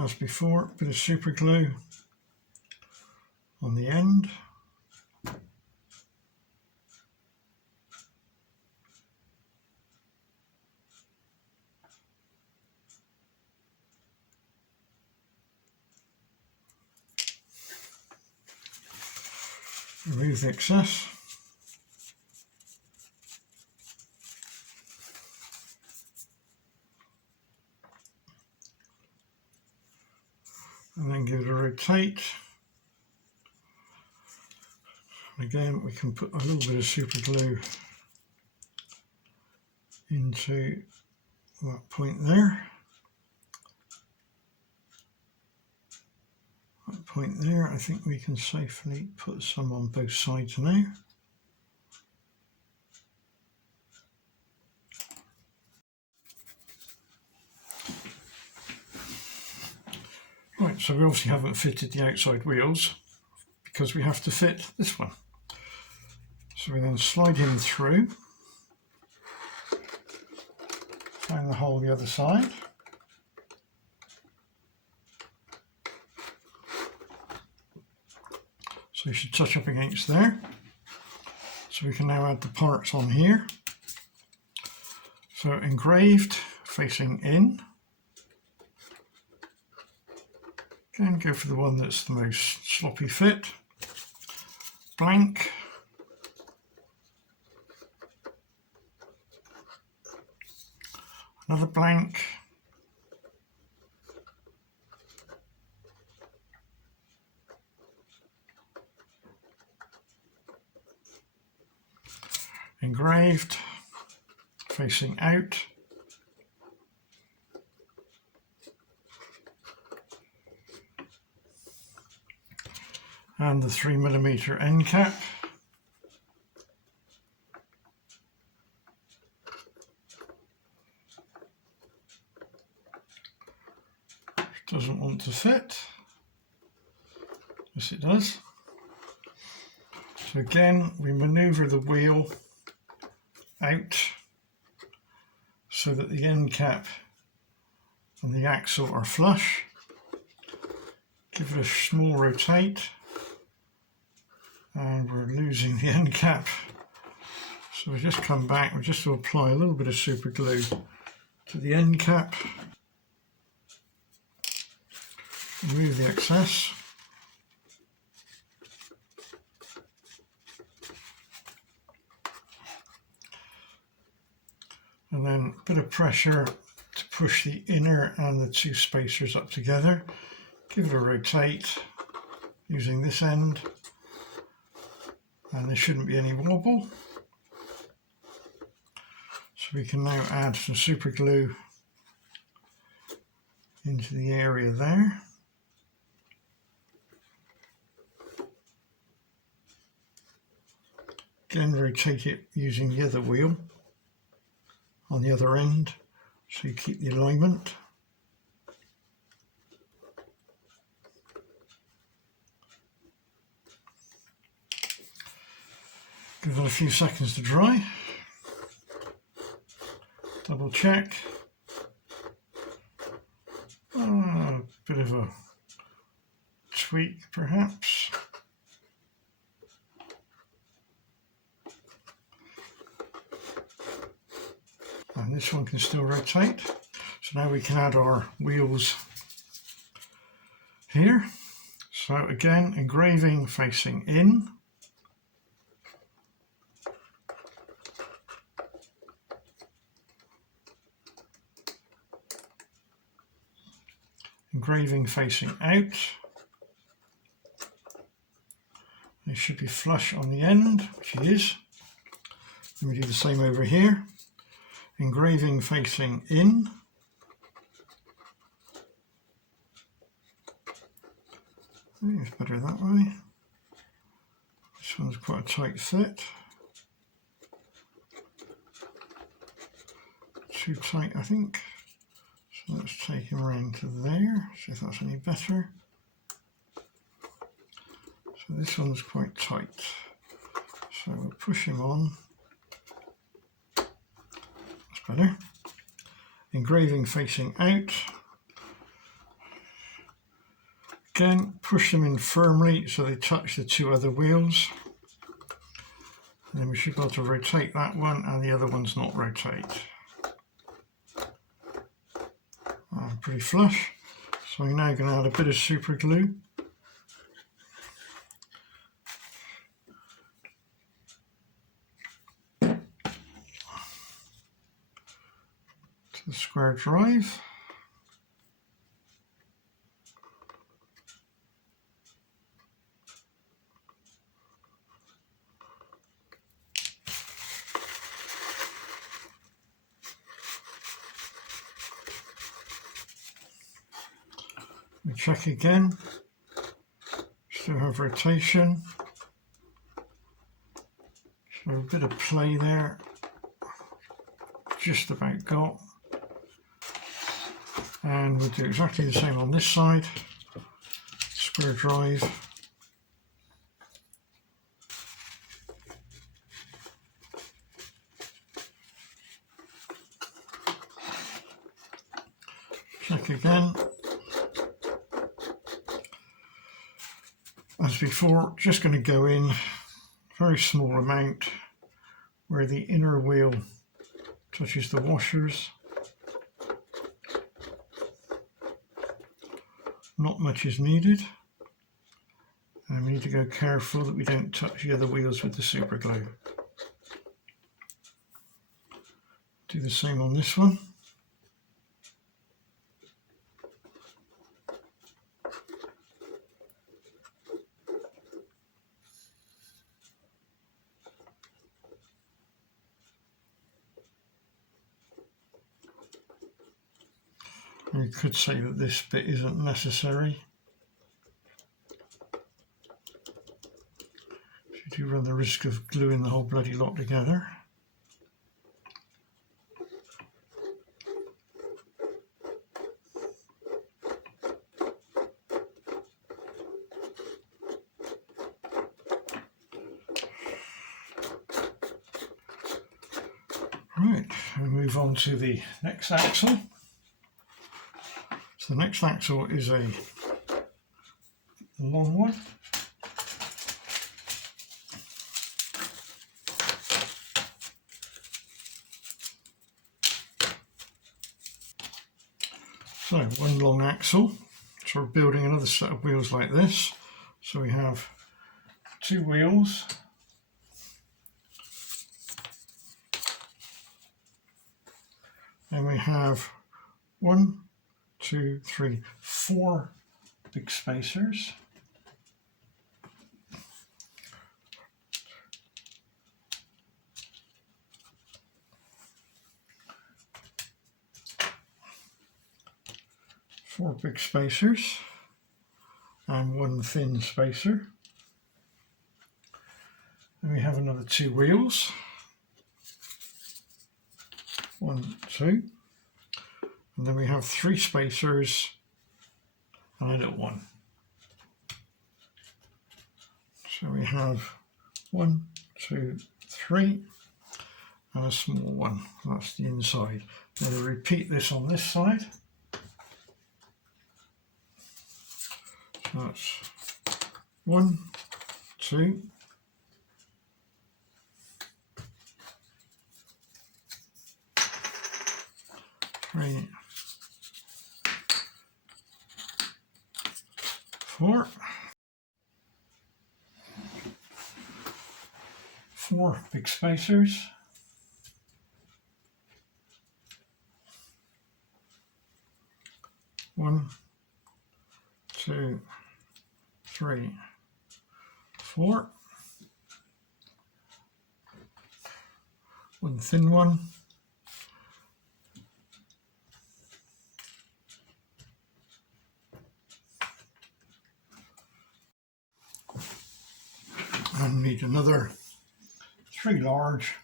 as before, a bit of super glue on the end. Remove the excess. And then give it a rotate. And again, we can put a little bit of super glue into that point there. That point there, I think we can safely put some on both sides now. Right, so we obviously haven't fitted the outside wheels because we have to fit this one. So we then slide him through, find the hole the other side. So you should touch up against there. So we can now add the parts on here. So engraved, facing in. Again, go for the one that's the most sloppy fit. Blank. Another blank. Engraved, facing out. And the 3mm end cap. doesn't want to fit. Yes, it does. So again, we manoeuvre the wheel out so that the end cap and the axle are flush. Give it a small rotate, and we're losing the end cap. So we just come back, we just apply a little bit of super glue to the end cap, remove the excess. And then a bit of pressure to push the inner and the two spacers up together. Give it a rotate using this end, and there shouldn't be any wobble. So we can now add some super glue into the area there. Again, rotate it using the other wheel on the other end, so you keep the alignment. Give it a few seconds to dry. Double check. A bit of a tweak perhaps. And this one can still rotate. So now we can add our wheels here. So again, engraving facing in. Engraving facing out. It should be flush on the end, which it is. Let me do the same over here. Engraving facing in. I think it's better that way. This one's quite a tight fit. Too tight, I think. So let's take him around to there, see if that's any better. So this one's quite tight. So we'll push him on. That's better. Engraving facing out. Again, push them in firmly so they touch the two other wheels. And then we should be able to rotate that one, and the other one's not rotate. Pretty flush. So I'm now going to add a bit of super glue. To the square drive. We check again, still have rotation, so a bit of play there, just about got, and we'll do exactly the same on this side, square drive, check again. As before, just going to go in very small amount where the inner wheel touches the washers. Not much is needed, and we need to go careful that we don't touch the other wheels with the super glue. Do the same on this one. You could say that this bit isn't necessary. You do run the risk of gluing the whole bloody lot together. Right, we move on to the next axle. So the next axle is a long one. So one long axle, so we're building another set of wheels like this. So we have 2 wheels, and we have 1, 2, 3, 4 big spacers. Four big spacers and 1 thin spacer. And we have another 2 wheels. 1, 2. And then we have 3 spacers and a little one. So we have 1, 2, 3 and a small one. That's the inside. Now we'll repeat this on this side. So that's 1, 2, 3, 4. 4 big spacers. 1, 2, 3, 4. 1 thin one. And need another 3 large.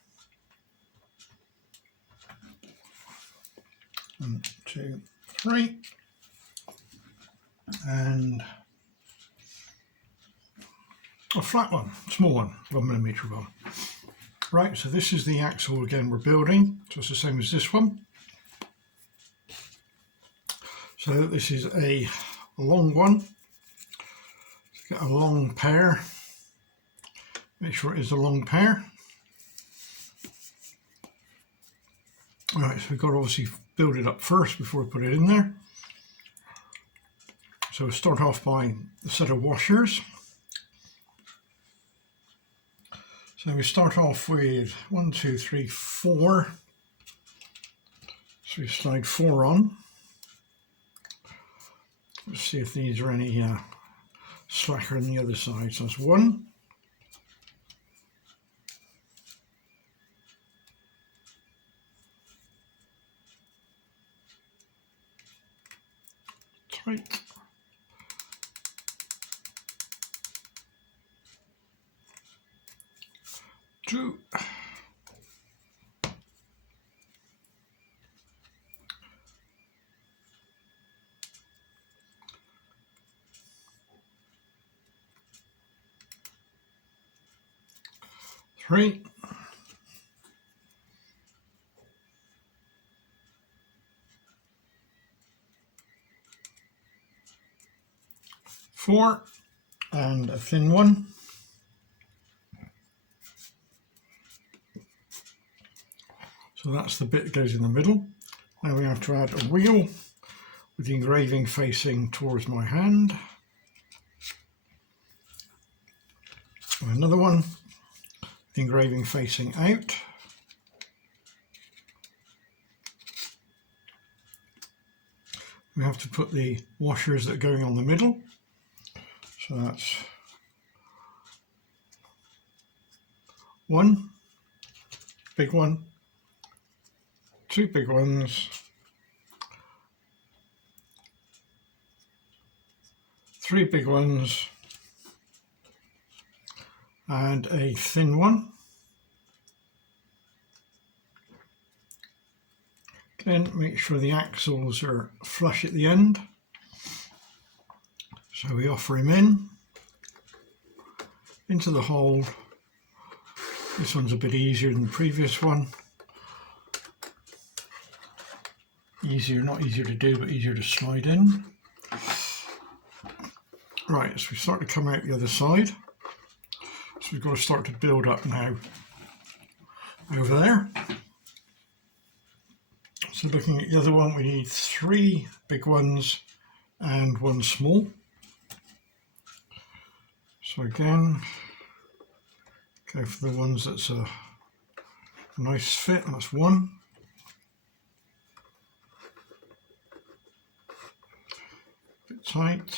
1, 2, 3. And a flat one, small one, 1mm one. Right, so this is the axle again we're building, so it's the same as this one. So this is a long one. Get a long pair. Make sure it is a long pair. Right, so we've got to obviously build it up first before we put it in there. So we'll start off by a set of washers. So we start off with 1, 2, 3, 4. So we slide 4 on. Let's see if these are any slacker on the other side. So that's 1. 3. 2. 3. 4. And a thin one. So that's the bit that goes in the middle. Now we have to add a wheel with the engraving facing towards my hand. And another one, the engraving facing out. We have to put the washers that are going on the middle. So that's 1 big one, 2 big ones, 3 big ones, and a thin one. Then make sure the axles are flush at the end. So we offer him in, into the hole. This one's a bit easier than the previous one. Easier, not easier to do, but easier to slide in. Right, so we start to come out the other side. So we've got to start to build up now over there. So looking at the other one, we need 3 big ones and 1 small. So again, go for the ones that's a nice fit, and that's 1. Bit tight,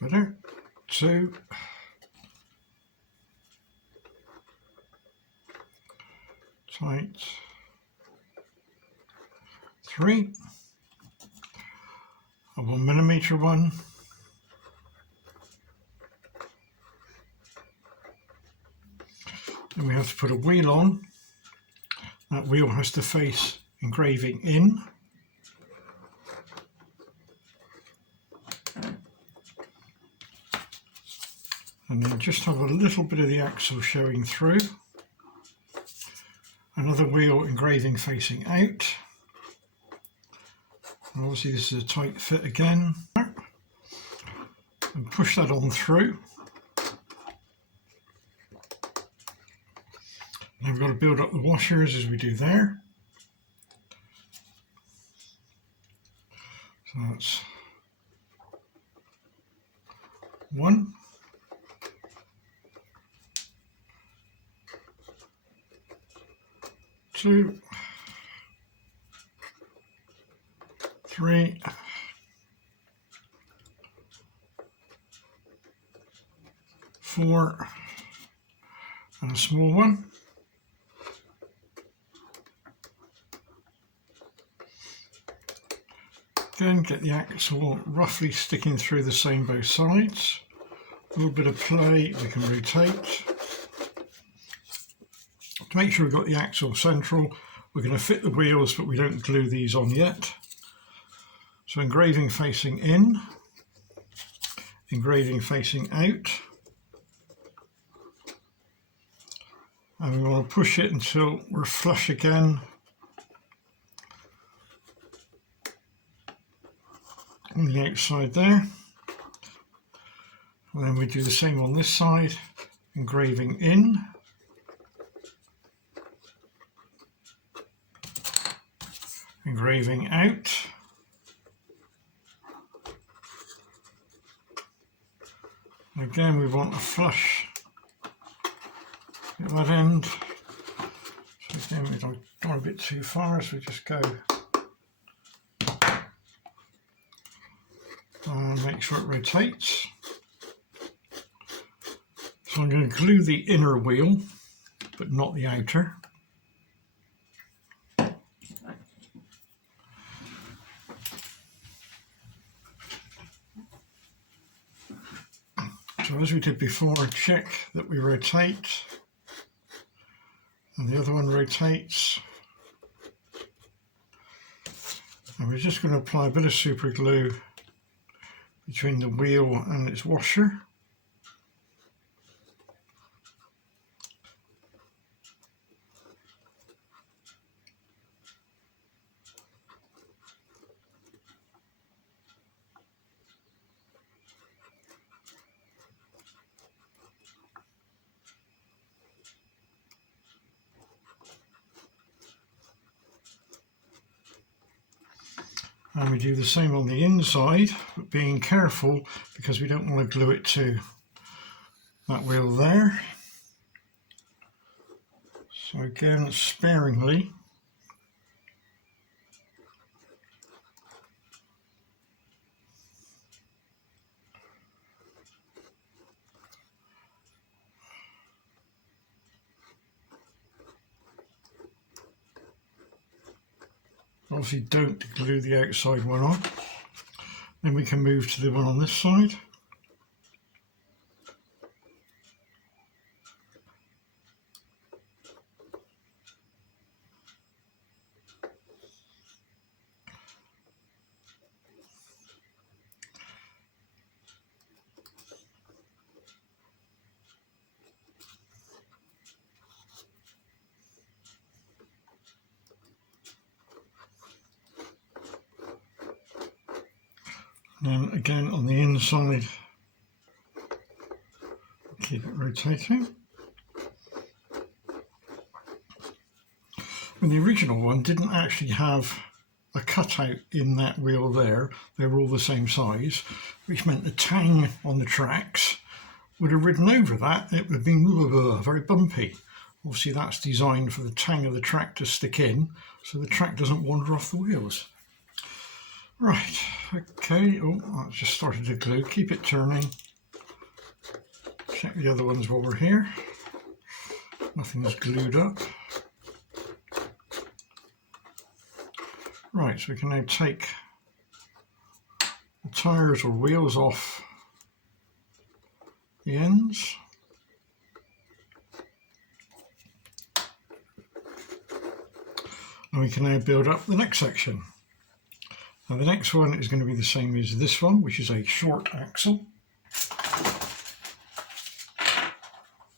better. 2. Tight. 3. A 1mm one. Then we have to put a wheel on. That wheel has to face engraving in. And then just have a little bit of the axle showing through. Another wheel engraving facing out. And obviously this is a tight fit again. And push that on through. Now we've got to build up the washers as we do there. So that's 1. 2, 3, 4, and a small one. Again, get the axle roughly sticking through the same both sides. A little bit of play, we can rotate. To make sure we've got the axle central, we're going to fit the wheels, but we don't glue these on yet. So engraving facing in, engraving facing out. And we want to push it until we're flush again on the outside there. And then we do the same on this side, engraving in. Engraving out. Again, we want a flush at that end. So again, we don't go a bit too far, so we just go and make sure it rotates. So I'm going to glue the inner wheel, but not the outer. So as we did before, check that we rotate, and the other one rotates. And we're just going to apply a bit of super glue between the wheel and its washer. And we do the same on the inside, but being careful because we don't want to glue it to that wheel there. So again, sparingly. Obviously don't glue the outside one on. Then we can move to the one on this side. And again on the inside, keep it rotating. And the original one didn't actually have a cutout in that wheel there. They were all the same size, which meant the tang on the tracks would have ridden over that. It would have been very bumpy. Obviously that's designed for the tang of the track to stick in, so the track doesn't wander off the wheels. Right, okay, oh, that's just started to glue. Keep it turning. Check the other ones while we're here. Nothing's glued up. Right, so we can now take the tyres or wheels off the ends. And we can now build up the next section. Now the next one is going to be the same as this one, which is a short axle.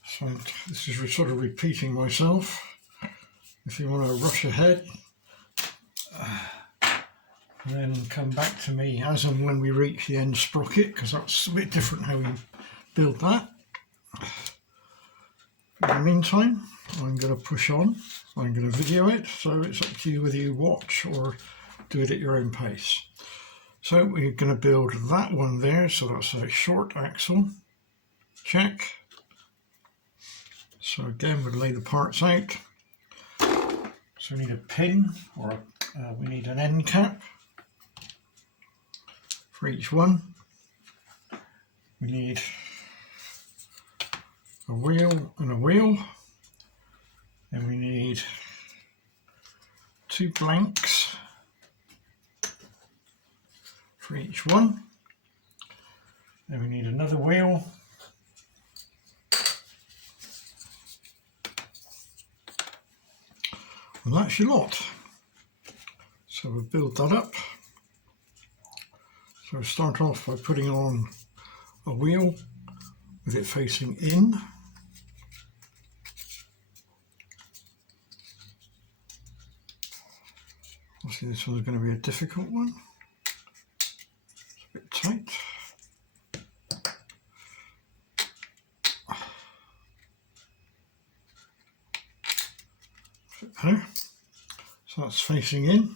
So this is sort of repeating myself. If you want to rush ahead, and then come back to me as and when we reach the end sprocket, because that's a bit different how we build that. In the meantime, I'm going to push on. I'm going to video it, so it's up to you whether you watch or do it at your own pace. So we're going to build that one there, so that's a short axle. Check. So again, we'll lay the parts out. So we need a pin, or we need an end cap for each one. We need a wheel and a wheel, and we need 2 blanks for each one. Then we need another wheel, and that's your lot. So we'll build that up. So we'll start off by putting on a wheel with it facing in. Obviously this one's going to be a difficult one. It's a bit tight. There. So that's facing in.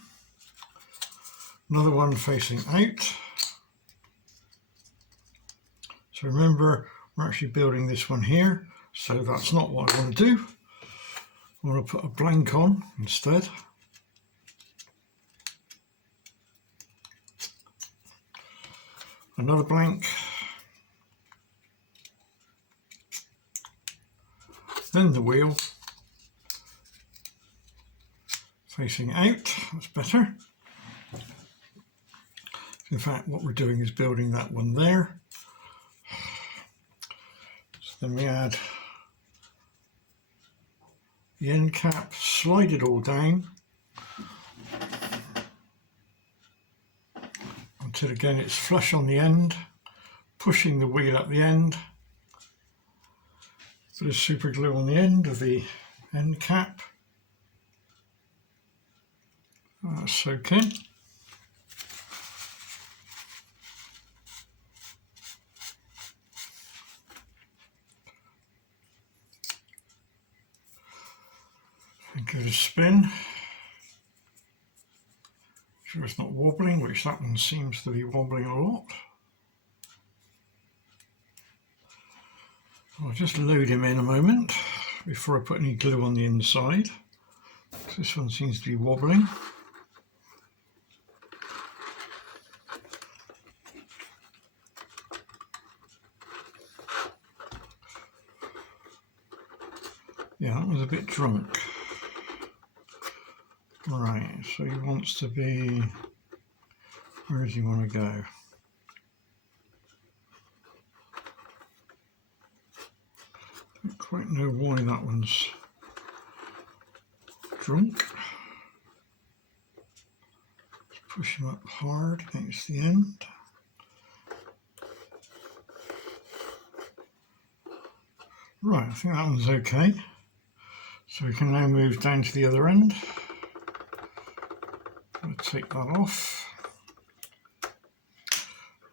Another one facing out. So remember, we're actually building this one here, so that's not what I want to do. I want to put a blank on instead. Another blank. Then the wheel facing out, that's better. In fact, what we're doing is building that one there. So then we add the end cap, slide it all down until again it's flush on the end, pushing the wheel at the end. Bit of super glue on the end of the end cap. Soak in. And give it a spin. Sure it's not wobbling, which that one seems to be wobbling a lot. I'll just load him in a moment before I put any glue on the inside. This one seems to be wobbling. Yeah, that was a bit drunk. Right, so he wants to be, where does he want to go? Don't quite know why that one's drunk. Let's push him up hard against the end. Right, I think that one's okay. So we can now move down to the other end. I'll take that off.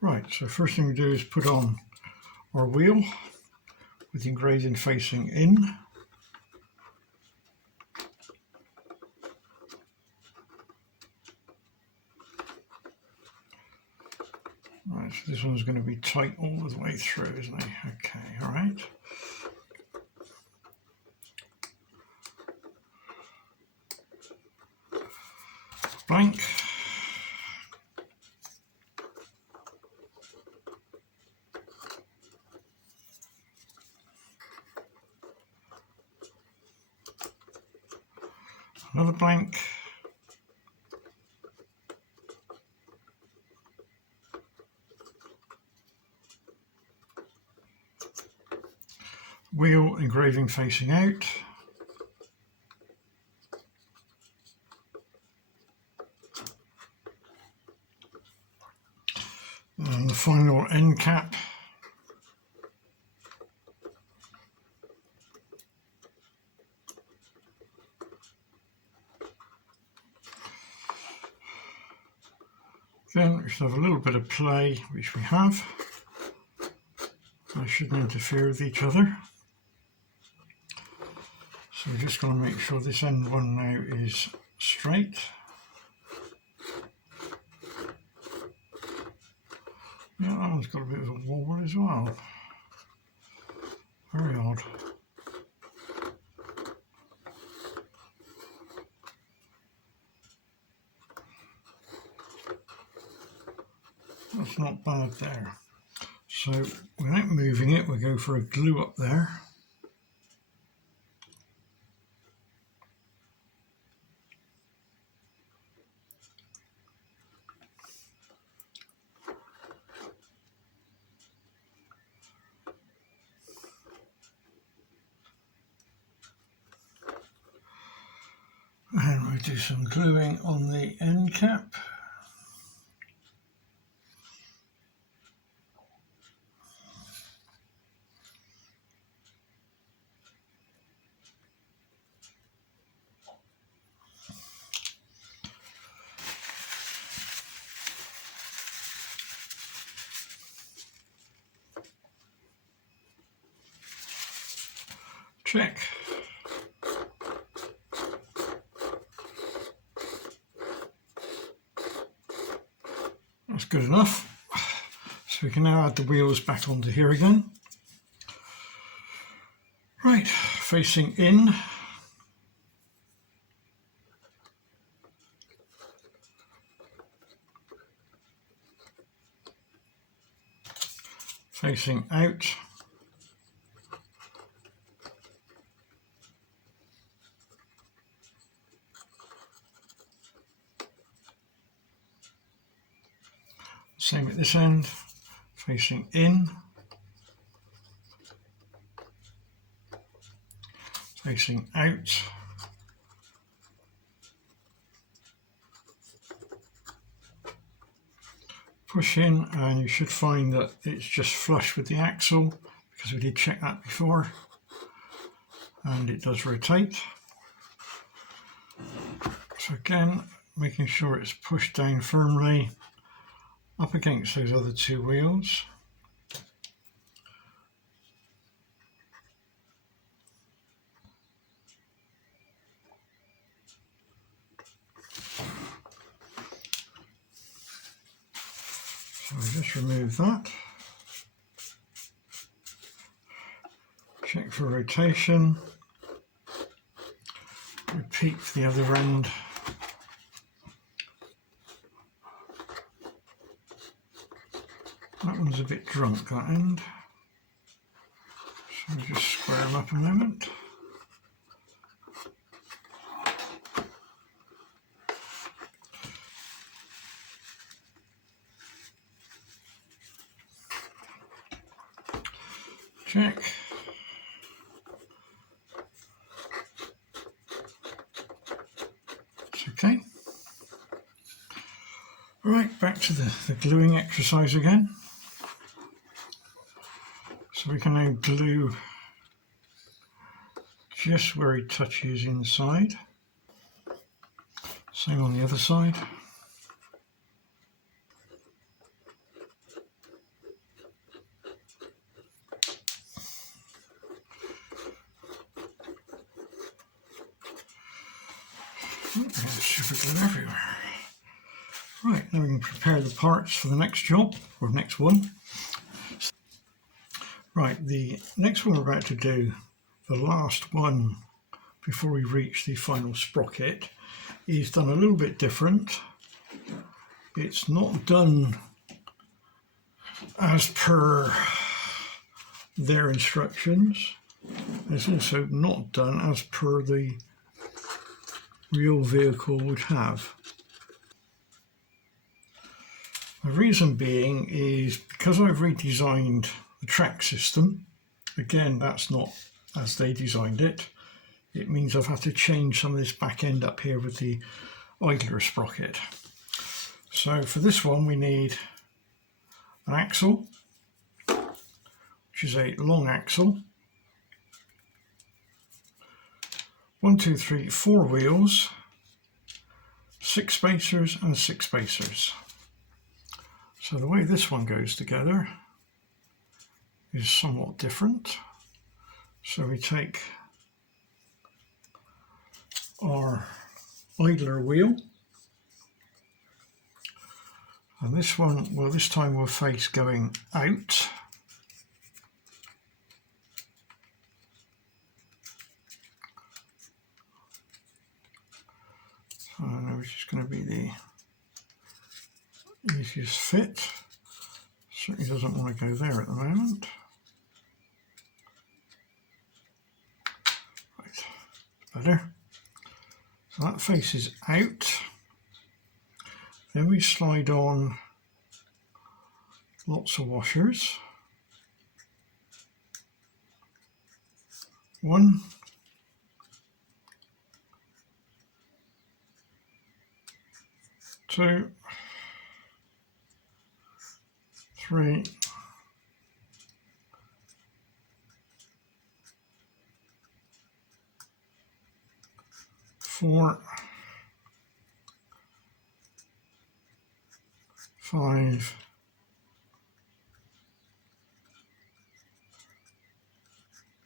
Right, so first thing we do is put on our wheel with the engraving facing in. Right, so this one's going to be tight all the way through, isn't it? Okay, all right. Blank. Another blank. Wheel engraving facing out. And the final end cap. Then we should have a little bit of play, which we have. They shouldn't interfere with each other. So we're just going to make sure this end one now is straight. Yeah, that one's got a bit of a wobble as well. Very odd. That's not bad there. So without moving it, we'll go for a glue up there. And we'll do some gluing on the end cap. Check. That's good enough. So we can now add the wheels back onto here again. Right, facing in. Facing out. Same at this end, facing in, facing out, push in, and you should find that it's just flush with the axle because we did check that before, and it does rotate. So again, making sure it's pushed down firmly up against those other two wheels. So we just remove that. Check for rotation. Repeat for the other end. That one's a bit drunk, that end. So we'll just square them up a moment. Check. It's okay. Right, back to the gluing exercise again. So we can now glue just where it touches inside. Same on the other side. Super glue everywhere. Right, now we can prepare the parts for the next job, or next one. Right, the next one we're about to do, the last one before we reach the final sprocket, is done a little bit different. It's not done as per their instructions. It's also not done as per the real vehicle would have. The reason being is because I've redesigned the track system. Again, that's not as they designed it. It means I've had to change some of this back end up here with the idler sprocket. So for this one we need an axle, which is a long axle. 1, 2, 3, 4 wheels, 6 spacers and 6 spacers. So the way this one goes together is somewhat different. So we take our idler wheel, and this one, well, this time we'll face going out. So I know which is going to be the easiest fit. Certainly doesn't want to go there at the moment. Right, better. So that faces out. Then we slide on lots of washers. 1, 2, 3, 4, 5,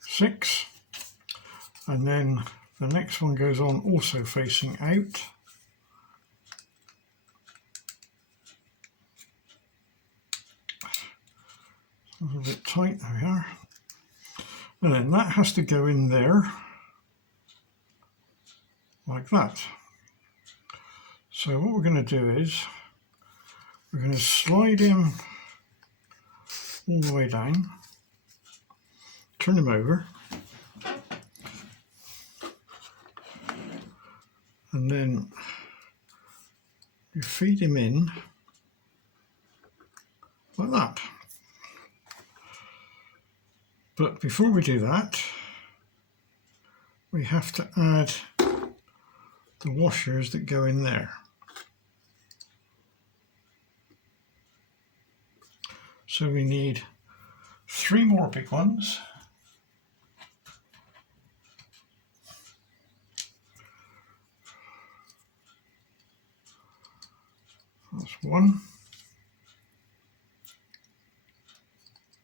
6, and then the next one goes on also facing out. A little bit tight, there we are. And then that has to go in there like that. So what we're going to do is we're going to slide him all the way down, turn him over, and then you feed him in like that. But before we do that, we have to add the washers that go in there. So we need 3 more big ones. That's 1,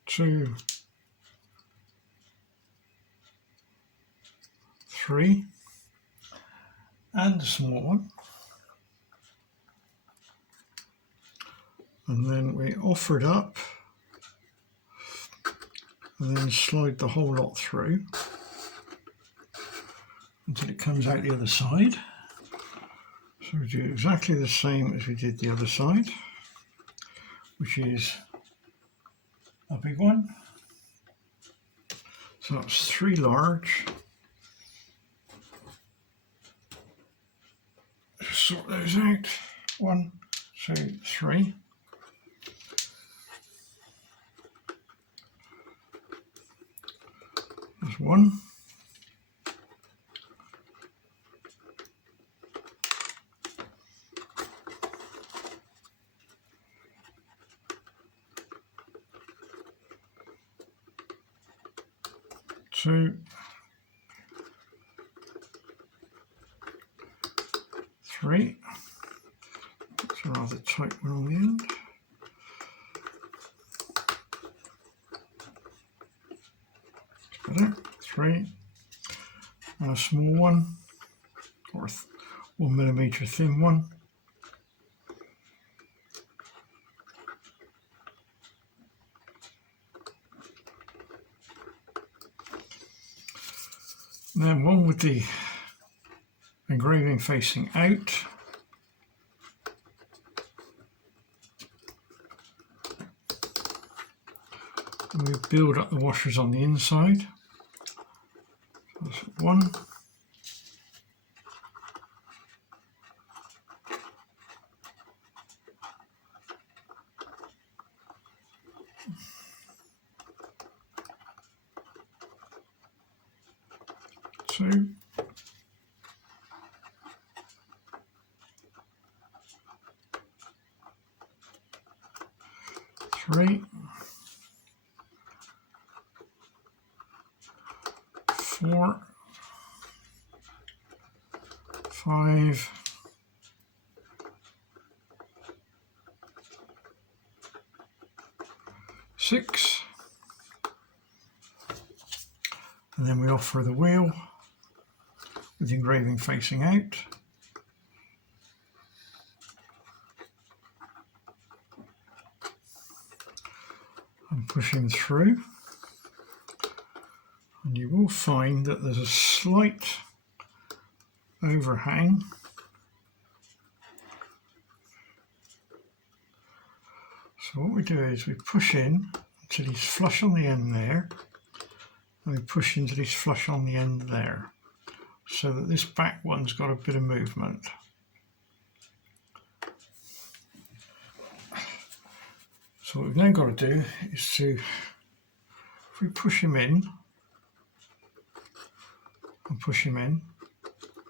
2, 3, and a small one. And then we offer it up and then slide the whole lot through until it comes out the other side. So we do exactly the same as we did the other side, which is a big one. So that's 3 large. Just sort those out. 1, 2, 3. There's 1. 2, 3. It's a rather tight one on the end. Better. 3, and a small one, or 1mm thin one. And then one with the engraving facing out. And we build up the washers on the inside. So that's one. Two. Three. 4, 5, 6, and then we offer the wheel with the engraving facing out. I'm pushing through, and you will find that there's a slight overhang. So what we do is we push in until he's flush on the end there, and we push until he's flush on the end there, so that this back one's got a bit of movement. So what we've now got to do is to, if we push him in, and push him in,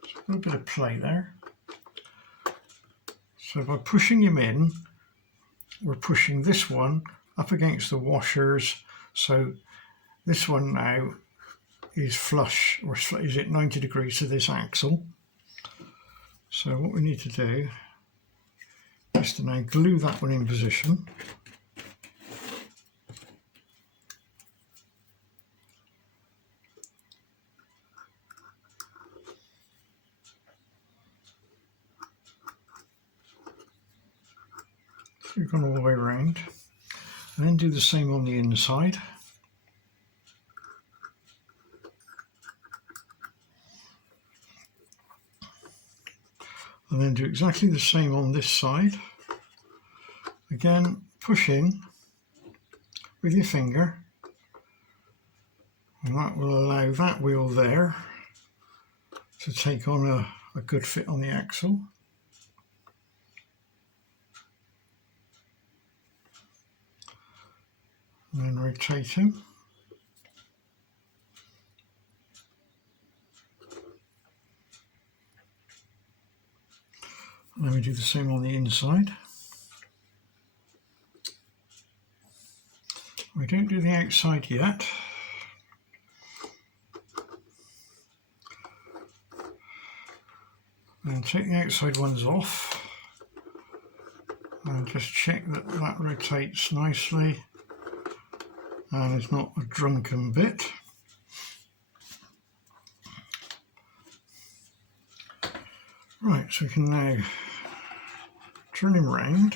so a little bit of play there. So by pushing him in, we're pushing this one up against the washers, so this one now is flush, or is at 90 degrees to this axle. So what we need to do is to now glue that one in position. So we've gone all the way around, and then do the same on the inside. And then do exactly the same on this side. Again, push in with your finger, and that will allow that wheel there to take on a good fit on the axle. And then rotate him. And then we do the same on the inside. We don't do the outside yet. And take the outside ones off. And just check that that rotates nicely and it's not a drunken bit. Right, so we can now turn him round.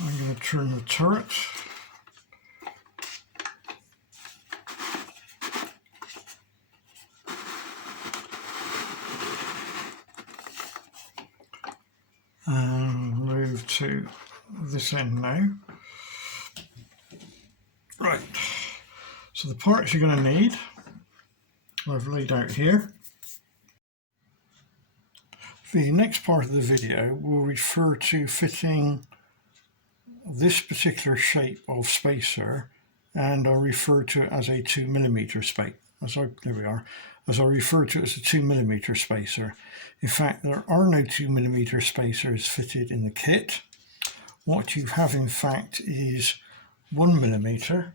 I'm going to turn the turret. And move to this end now. Right, so the parts you're going to need I've laid out here. The next part of the video will refer to fitting this particular shape of spacer, and I'll refer to it as a 2mm spacer. There we are. As I refer to it as a 2mm spacer. In fact, there are no 2mm spacers fitted in the kit. What you have in fact is 1mm.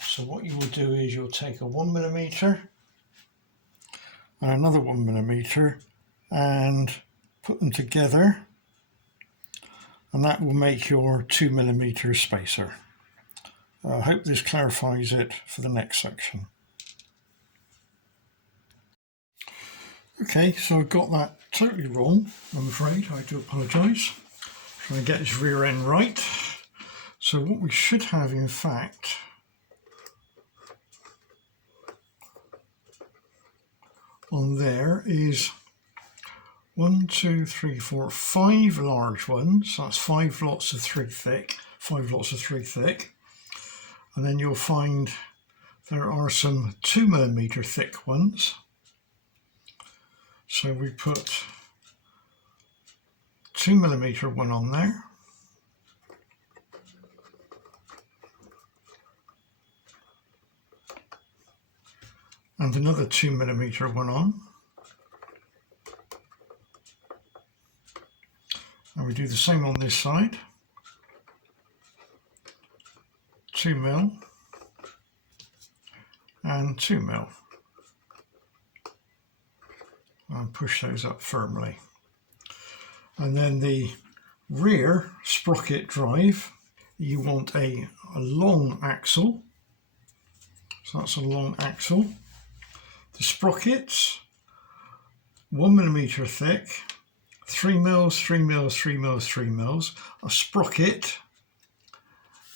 So what you will do is you'll take a 1mm and another 1mm and put them together, and that will make your 2mm spacer. I hope this clarifies it for the next section. Okay, so I've got that totally wrong, I'm afraid. I do apologise. Trying to get this rear end right. So what we should have, in fact, on there is 1, 2, 3, 4, 5 large ones. That's 5 lots of 3 thick, 5 lots of 3 thick. And then you'll find there are some 2mm thick ones. So we put 2mm one on there. And another 2mm one on. And we do the same on this side. 2mm and 2mm. And push those up firmly. And then the rear sprocket drive, you want a long axle. So that's a long axle. The sprockets, 1mm thick, 3mm, 3mm, 3mm, 3mm, a sprocket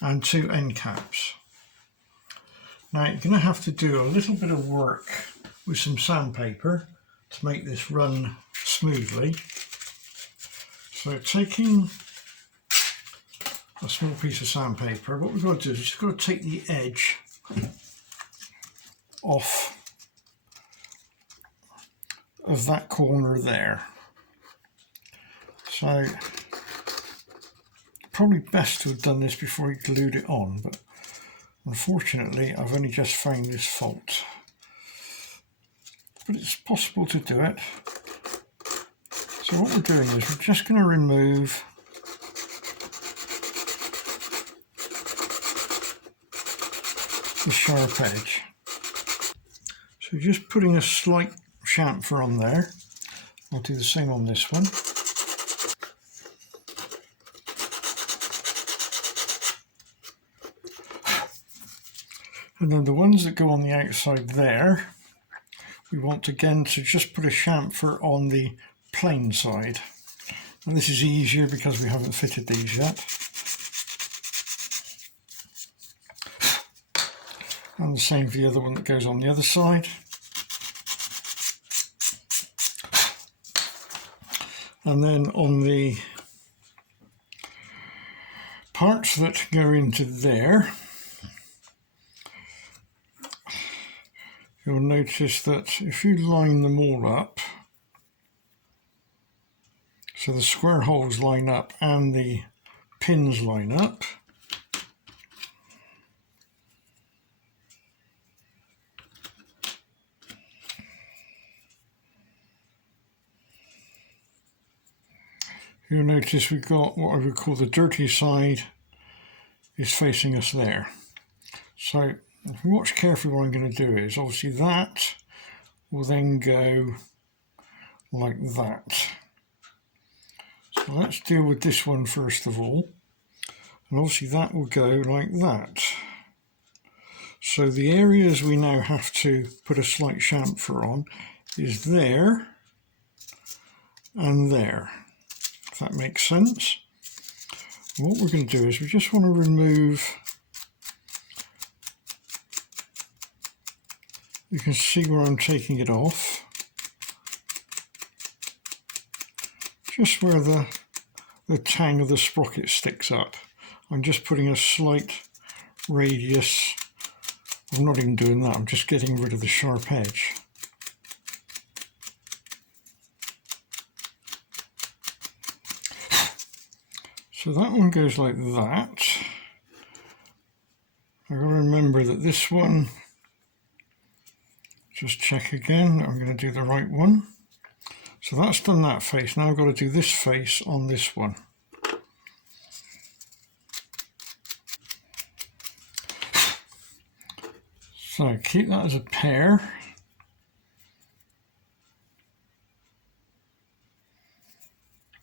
and 2 end caps. Now you're going to have to do a little bit of work with some sandpaper to make this run smoothly. So taking a small piece of sandpaper, what we've got to do is just got to take the edge off of that corner there. So probably best to have done this before you glued it on, but unfortunately I've only just found this fault. But it's possible to do it. So what we're doing is we're just going to remove the sharp edge. So just putting a slight chamfer on there. I'll do the same on this one. And then the ones that go on the outside there, we want again to just put a chamfer on the plain side. And this is easier because we haven't fitted these yet. And the same for the other one that goes on the other side. And then on the parts that go into there, you'll notice that if you line them all up, so the square holes line up and the pins line up, you'll notice we've got what I would call the dirty side is facing us there. So if you watch carefully, what I'm going to do is obviously that will then go like that. So let's deal with this one first of all. And obviously that will go like that. So the areas we now have to put a slight chamfer on is there and there. If that makes sense. And what we're going to do is we just want to remove, you can see where I'm taking it off, just where the tang of the sprocket sticks up. I'm just putting a slight radius, I'm not even doing that, I'm just getting rid of the sharp edge. So that one goes like that. I've got to remember that this one, just check again, I'm going to do the right one. So that's done that face, now I've got to do this face on this one. So keep that as a pair.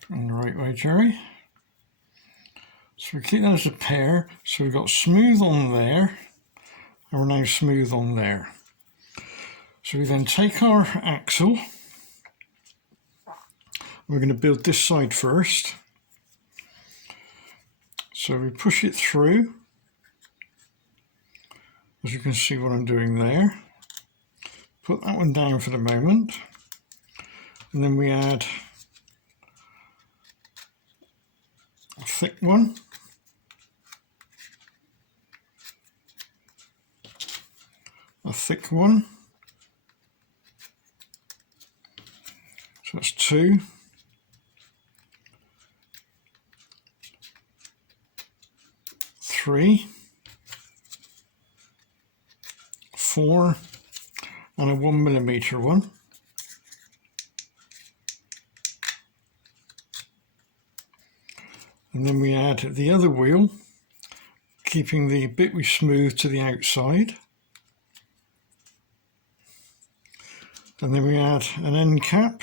In the right way, Jerry. So we keep that as a pair, so we've got smooth on there, and we're now smooth on there. So we then take our axle, We're going to build this side first. So we push it through, as you can see what I'm doing there. Put that one down for the moment, and then we add a thick one, a thick one, so that's 2, 3, 4, and a 1mm one. And then we add the other wheel, keeping the bit we smoothed to the outside. And then we add an end cap.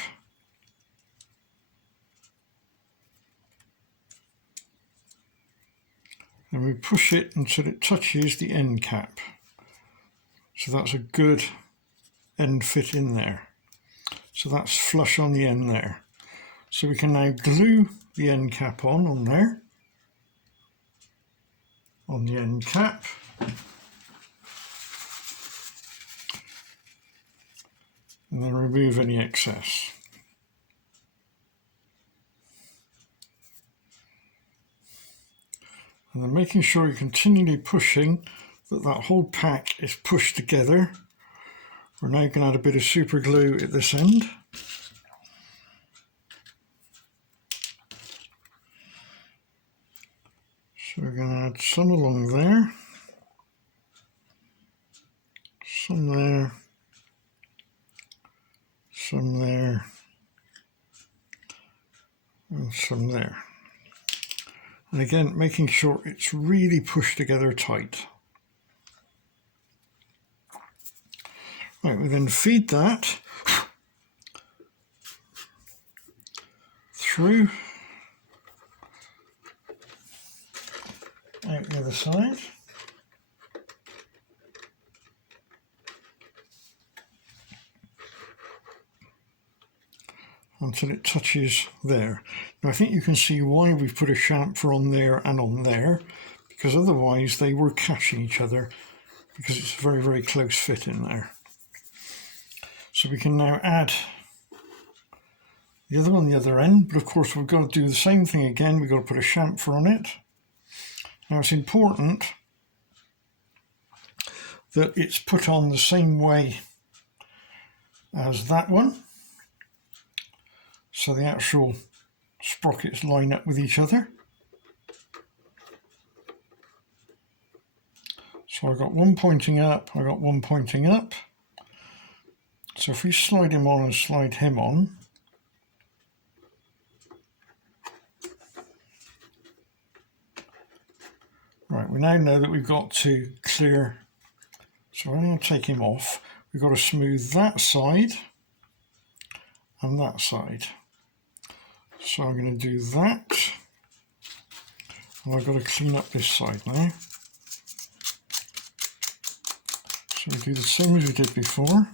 And we push it until it touches the end cap. So that's a good end fit in there. So that's flush on the end there. So we can now glue the end cap on there, on the end cap. And then remove any excess. And then making sure you're continually pushing that whole pack is pushed together. We're now going to add a bit of super glue at this end. So we're going to add some along there, some there, some there, and some there. And again, making sure it's really pushed together tight. Right, we then feed that through out the other side. Until it touches there. Now I think you can see why we've put a chamfer on there and on there, because otherwise they were catching each other, because it's a very, very close fit in there. So we can now add the other one on the other end, but of course we've got to do the same thing again. We've got to put a chamfer on it. Now it's important that it's put on the same way as that one, so the actual sprockets line up with each other. So I've got one pointing up, I've got one pointing up. So if we slide him on and slide him on, right, we now know that we've got to clear. So I'm going to take him off. We've got to smooth that side and that side. So I'm going to do that. And I've got to clean up this side now. So we do the same as we did before.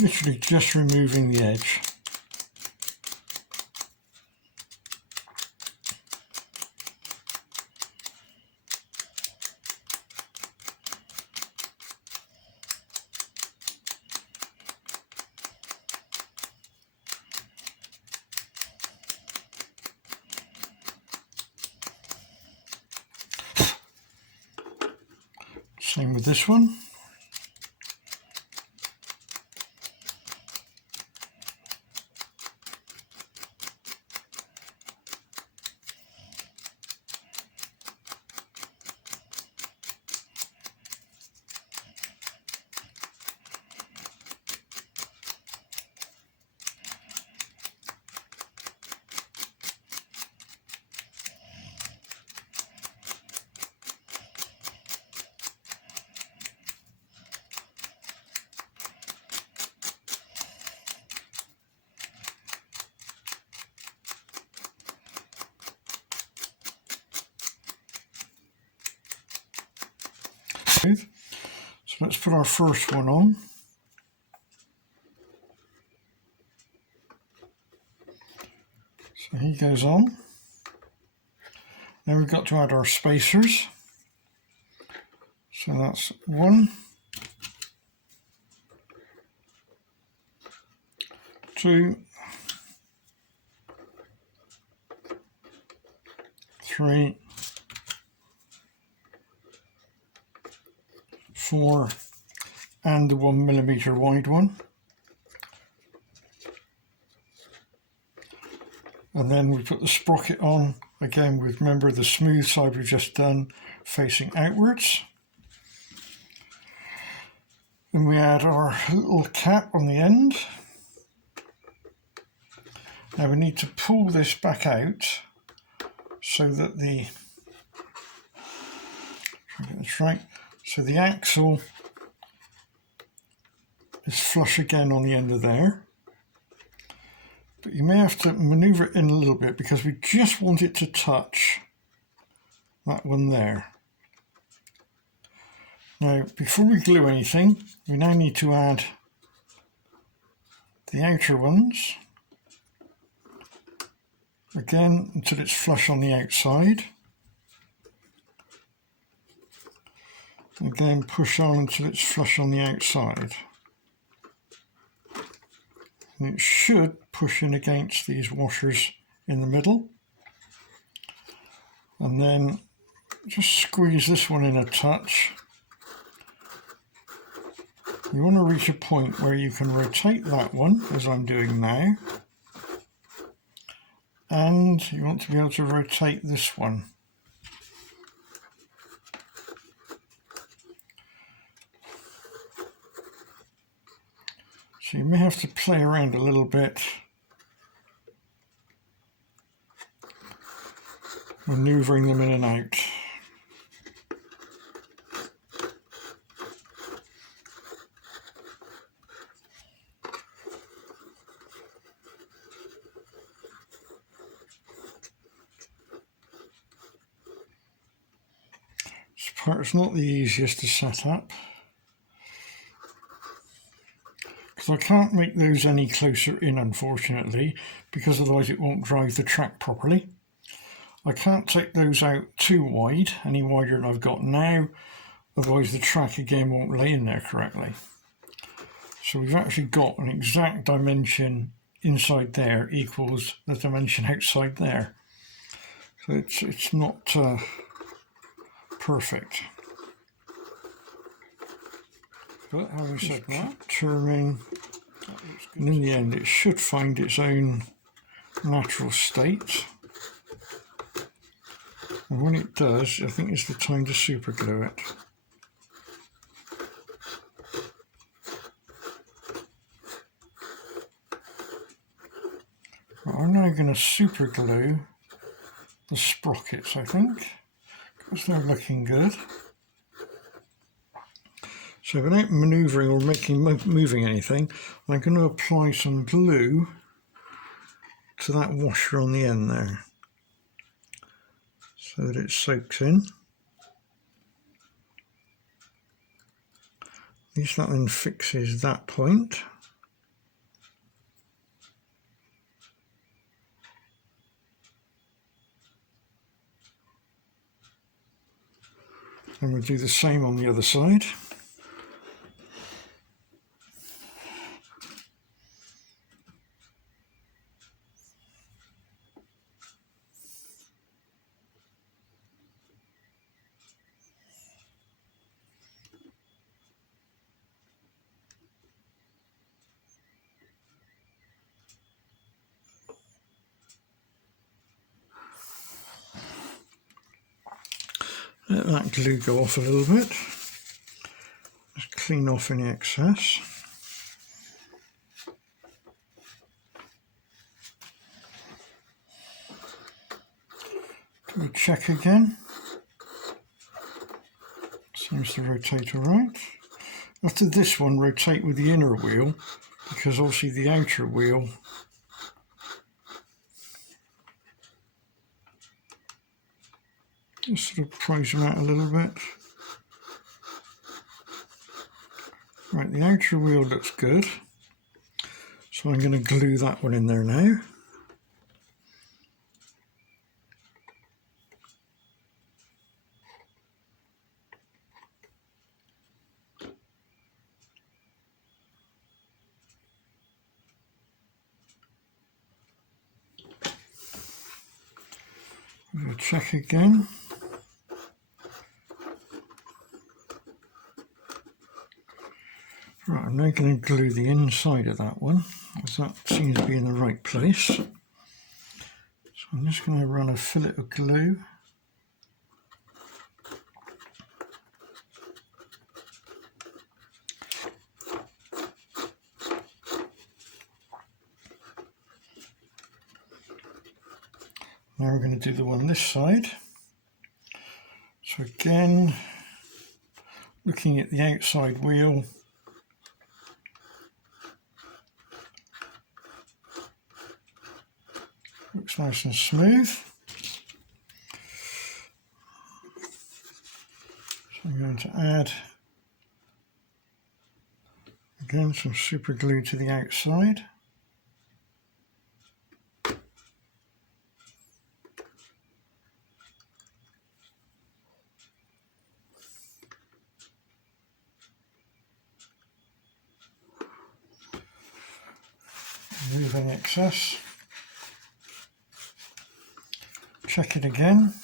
Literally just removing the edge. Same with this one. smooth. So let's put our first one on. So he goes on. Now we've got to add our spacers. So that's 1, 2, 3, 4, and the 1mm wide one. And then we put the sprocket on, again with, remember, the smooth side we've just done facing outwards. Then we add our little cap on the end. Now we need to pull this back out so that the, try to get this right, so the axle is flush again on the end of there. But you may have to manoeuvre it in a little bit because we just want it to touch that one there. Now, before we glue anything, we now need to add the outer ones, again until it's flush on the outside. Again, push on until it's flush on the outside. And it should push in against these washers in the middle. And then just squeeze this one in a touch. You want to reach a point where you can rotate that one, as I'm doing now. And you want to be able to rotate this one. So you may have to play around a little bit, maneuvering them in and out. This part's not the easiest to set up, because I can't make those any closer in, unfortunately, because otherwise it won't drive the track properly. I can't take those out too wide, any wider than I've got now, otherwise the track again won't lay in there correctly. So we've actually got an exact dimension inside there equals the dimension outside there. So it's not perfect. But having said that, determine, and in the end it should find its own natural state. And when it does, I think it's the time to super glue it. Right, I'm now going to super glue the sprockets, I think, because they're looking good. So without manoeuvring or moving anything, I'm going to apply some glue to that washer on the end there, so that it soaks in. At least that then fixes that point. And we'll do the same on the other side. Let that glue go off a little bit. Just clean off any excess. Do a check again. Seems to rotate all right. After this one, rotate with the inner wheel, because obviously the outer wheel just sort of prise them out a little bit. Right, the outer wheel looks good, so I'm going to glue that one in there now. We'll check again. Right, I'm now going to glue the inside of that one, as that seems to be in the right place. So I'm just going to run a fillet of glue. Now we're going to do the one this side. So again, looking at the outside wheel, looks nice and smooth. So I'm going to add again some super glue to the outside. Remove any excess. Check it again.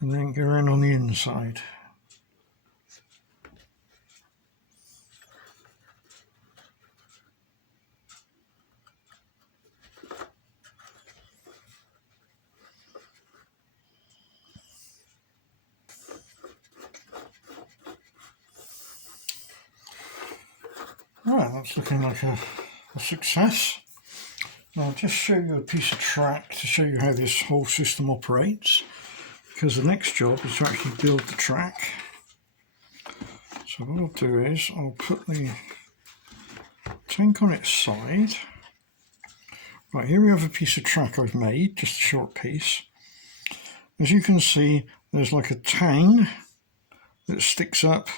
And then go around on the inside. Right, that's looking like a success. Now I'll just show you a piece of track to show you how this whole system operates, because the next job is to actually build the track. So what I'll do is I'll put the tank on its side. Right, here we have a piece of track I've made, just a short piece. As you can see, there's like a tang that sticks up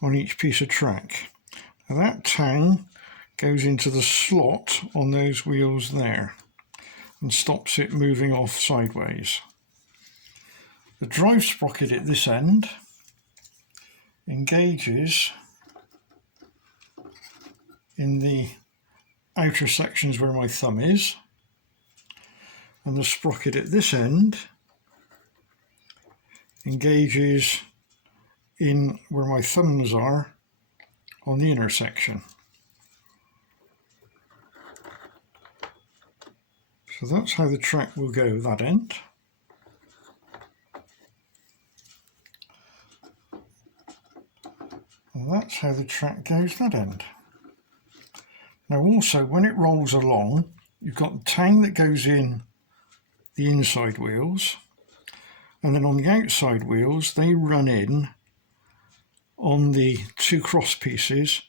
on each piece of track. Now that tang goes into the slot on those wheels there and stops it moving off sideways. The drive sprocket at this end engages in the outer sections where my thumb is, and the sprocket at this end engages in where my thumbs are on the inner section. So that's how the track will go that end. And that's how the track goes that end. Now also, when it rolls along, you've got the tang that goes in the inside wheels, and then on the outside wheels they run in on the two cross pieces,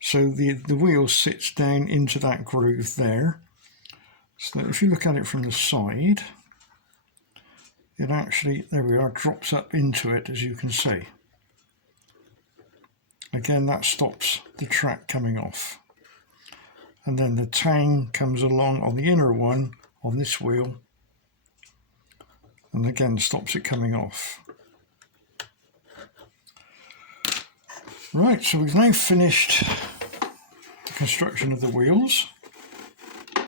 so the wheel sits down into that groove there. So that if you look at it from the side, it actually, there we are, drops up into it, as you can see. Again, that stops the track coming off. And then the tang comes along on the inner one on this wheel, and again stops it coming off. Right, so we've now finished the construction of the wheels.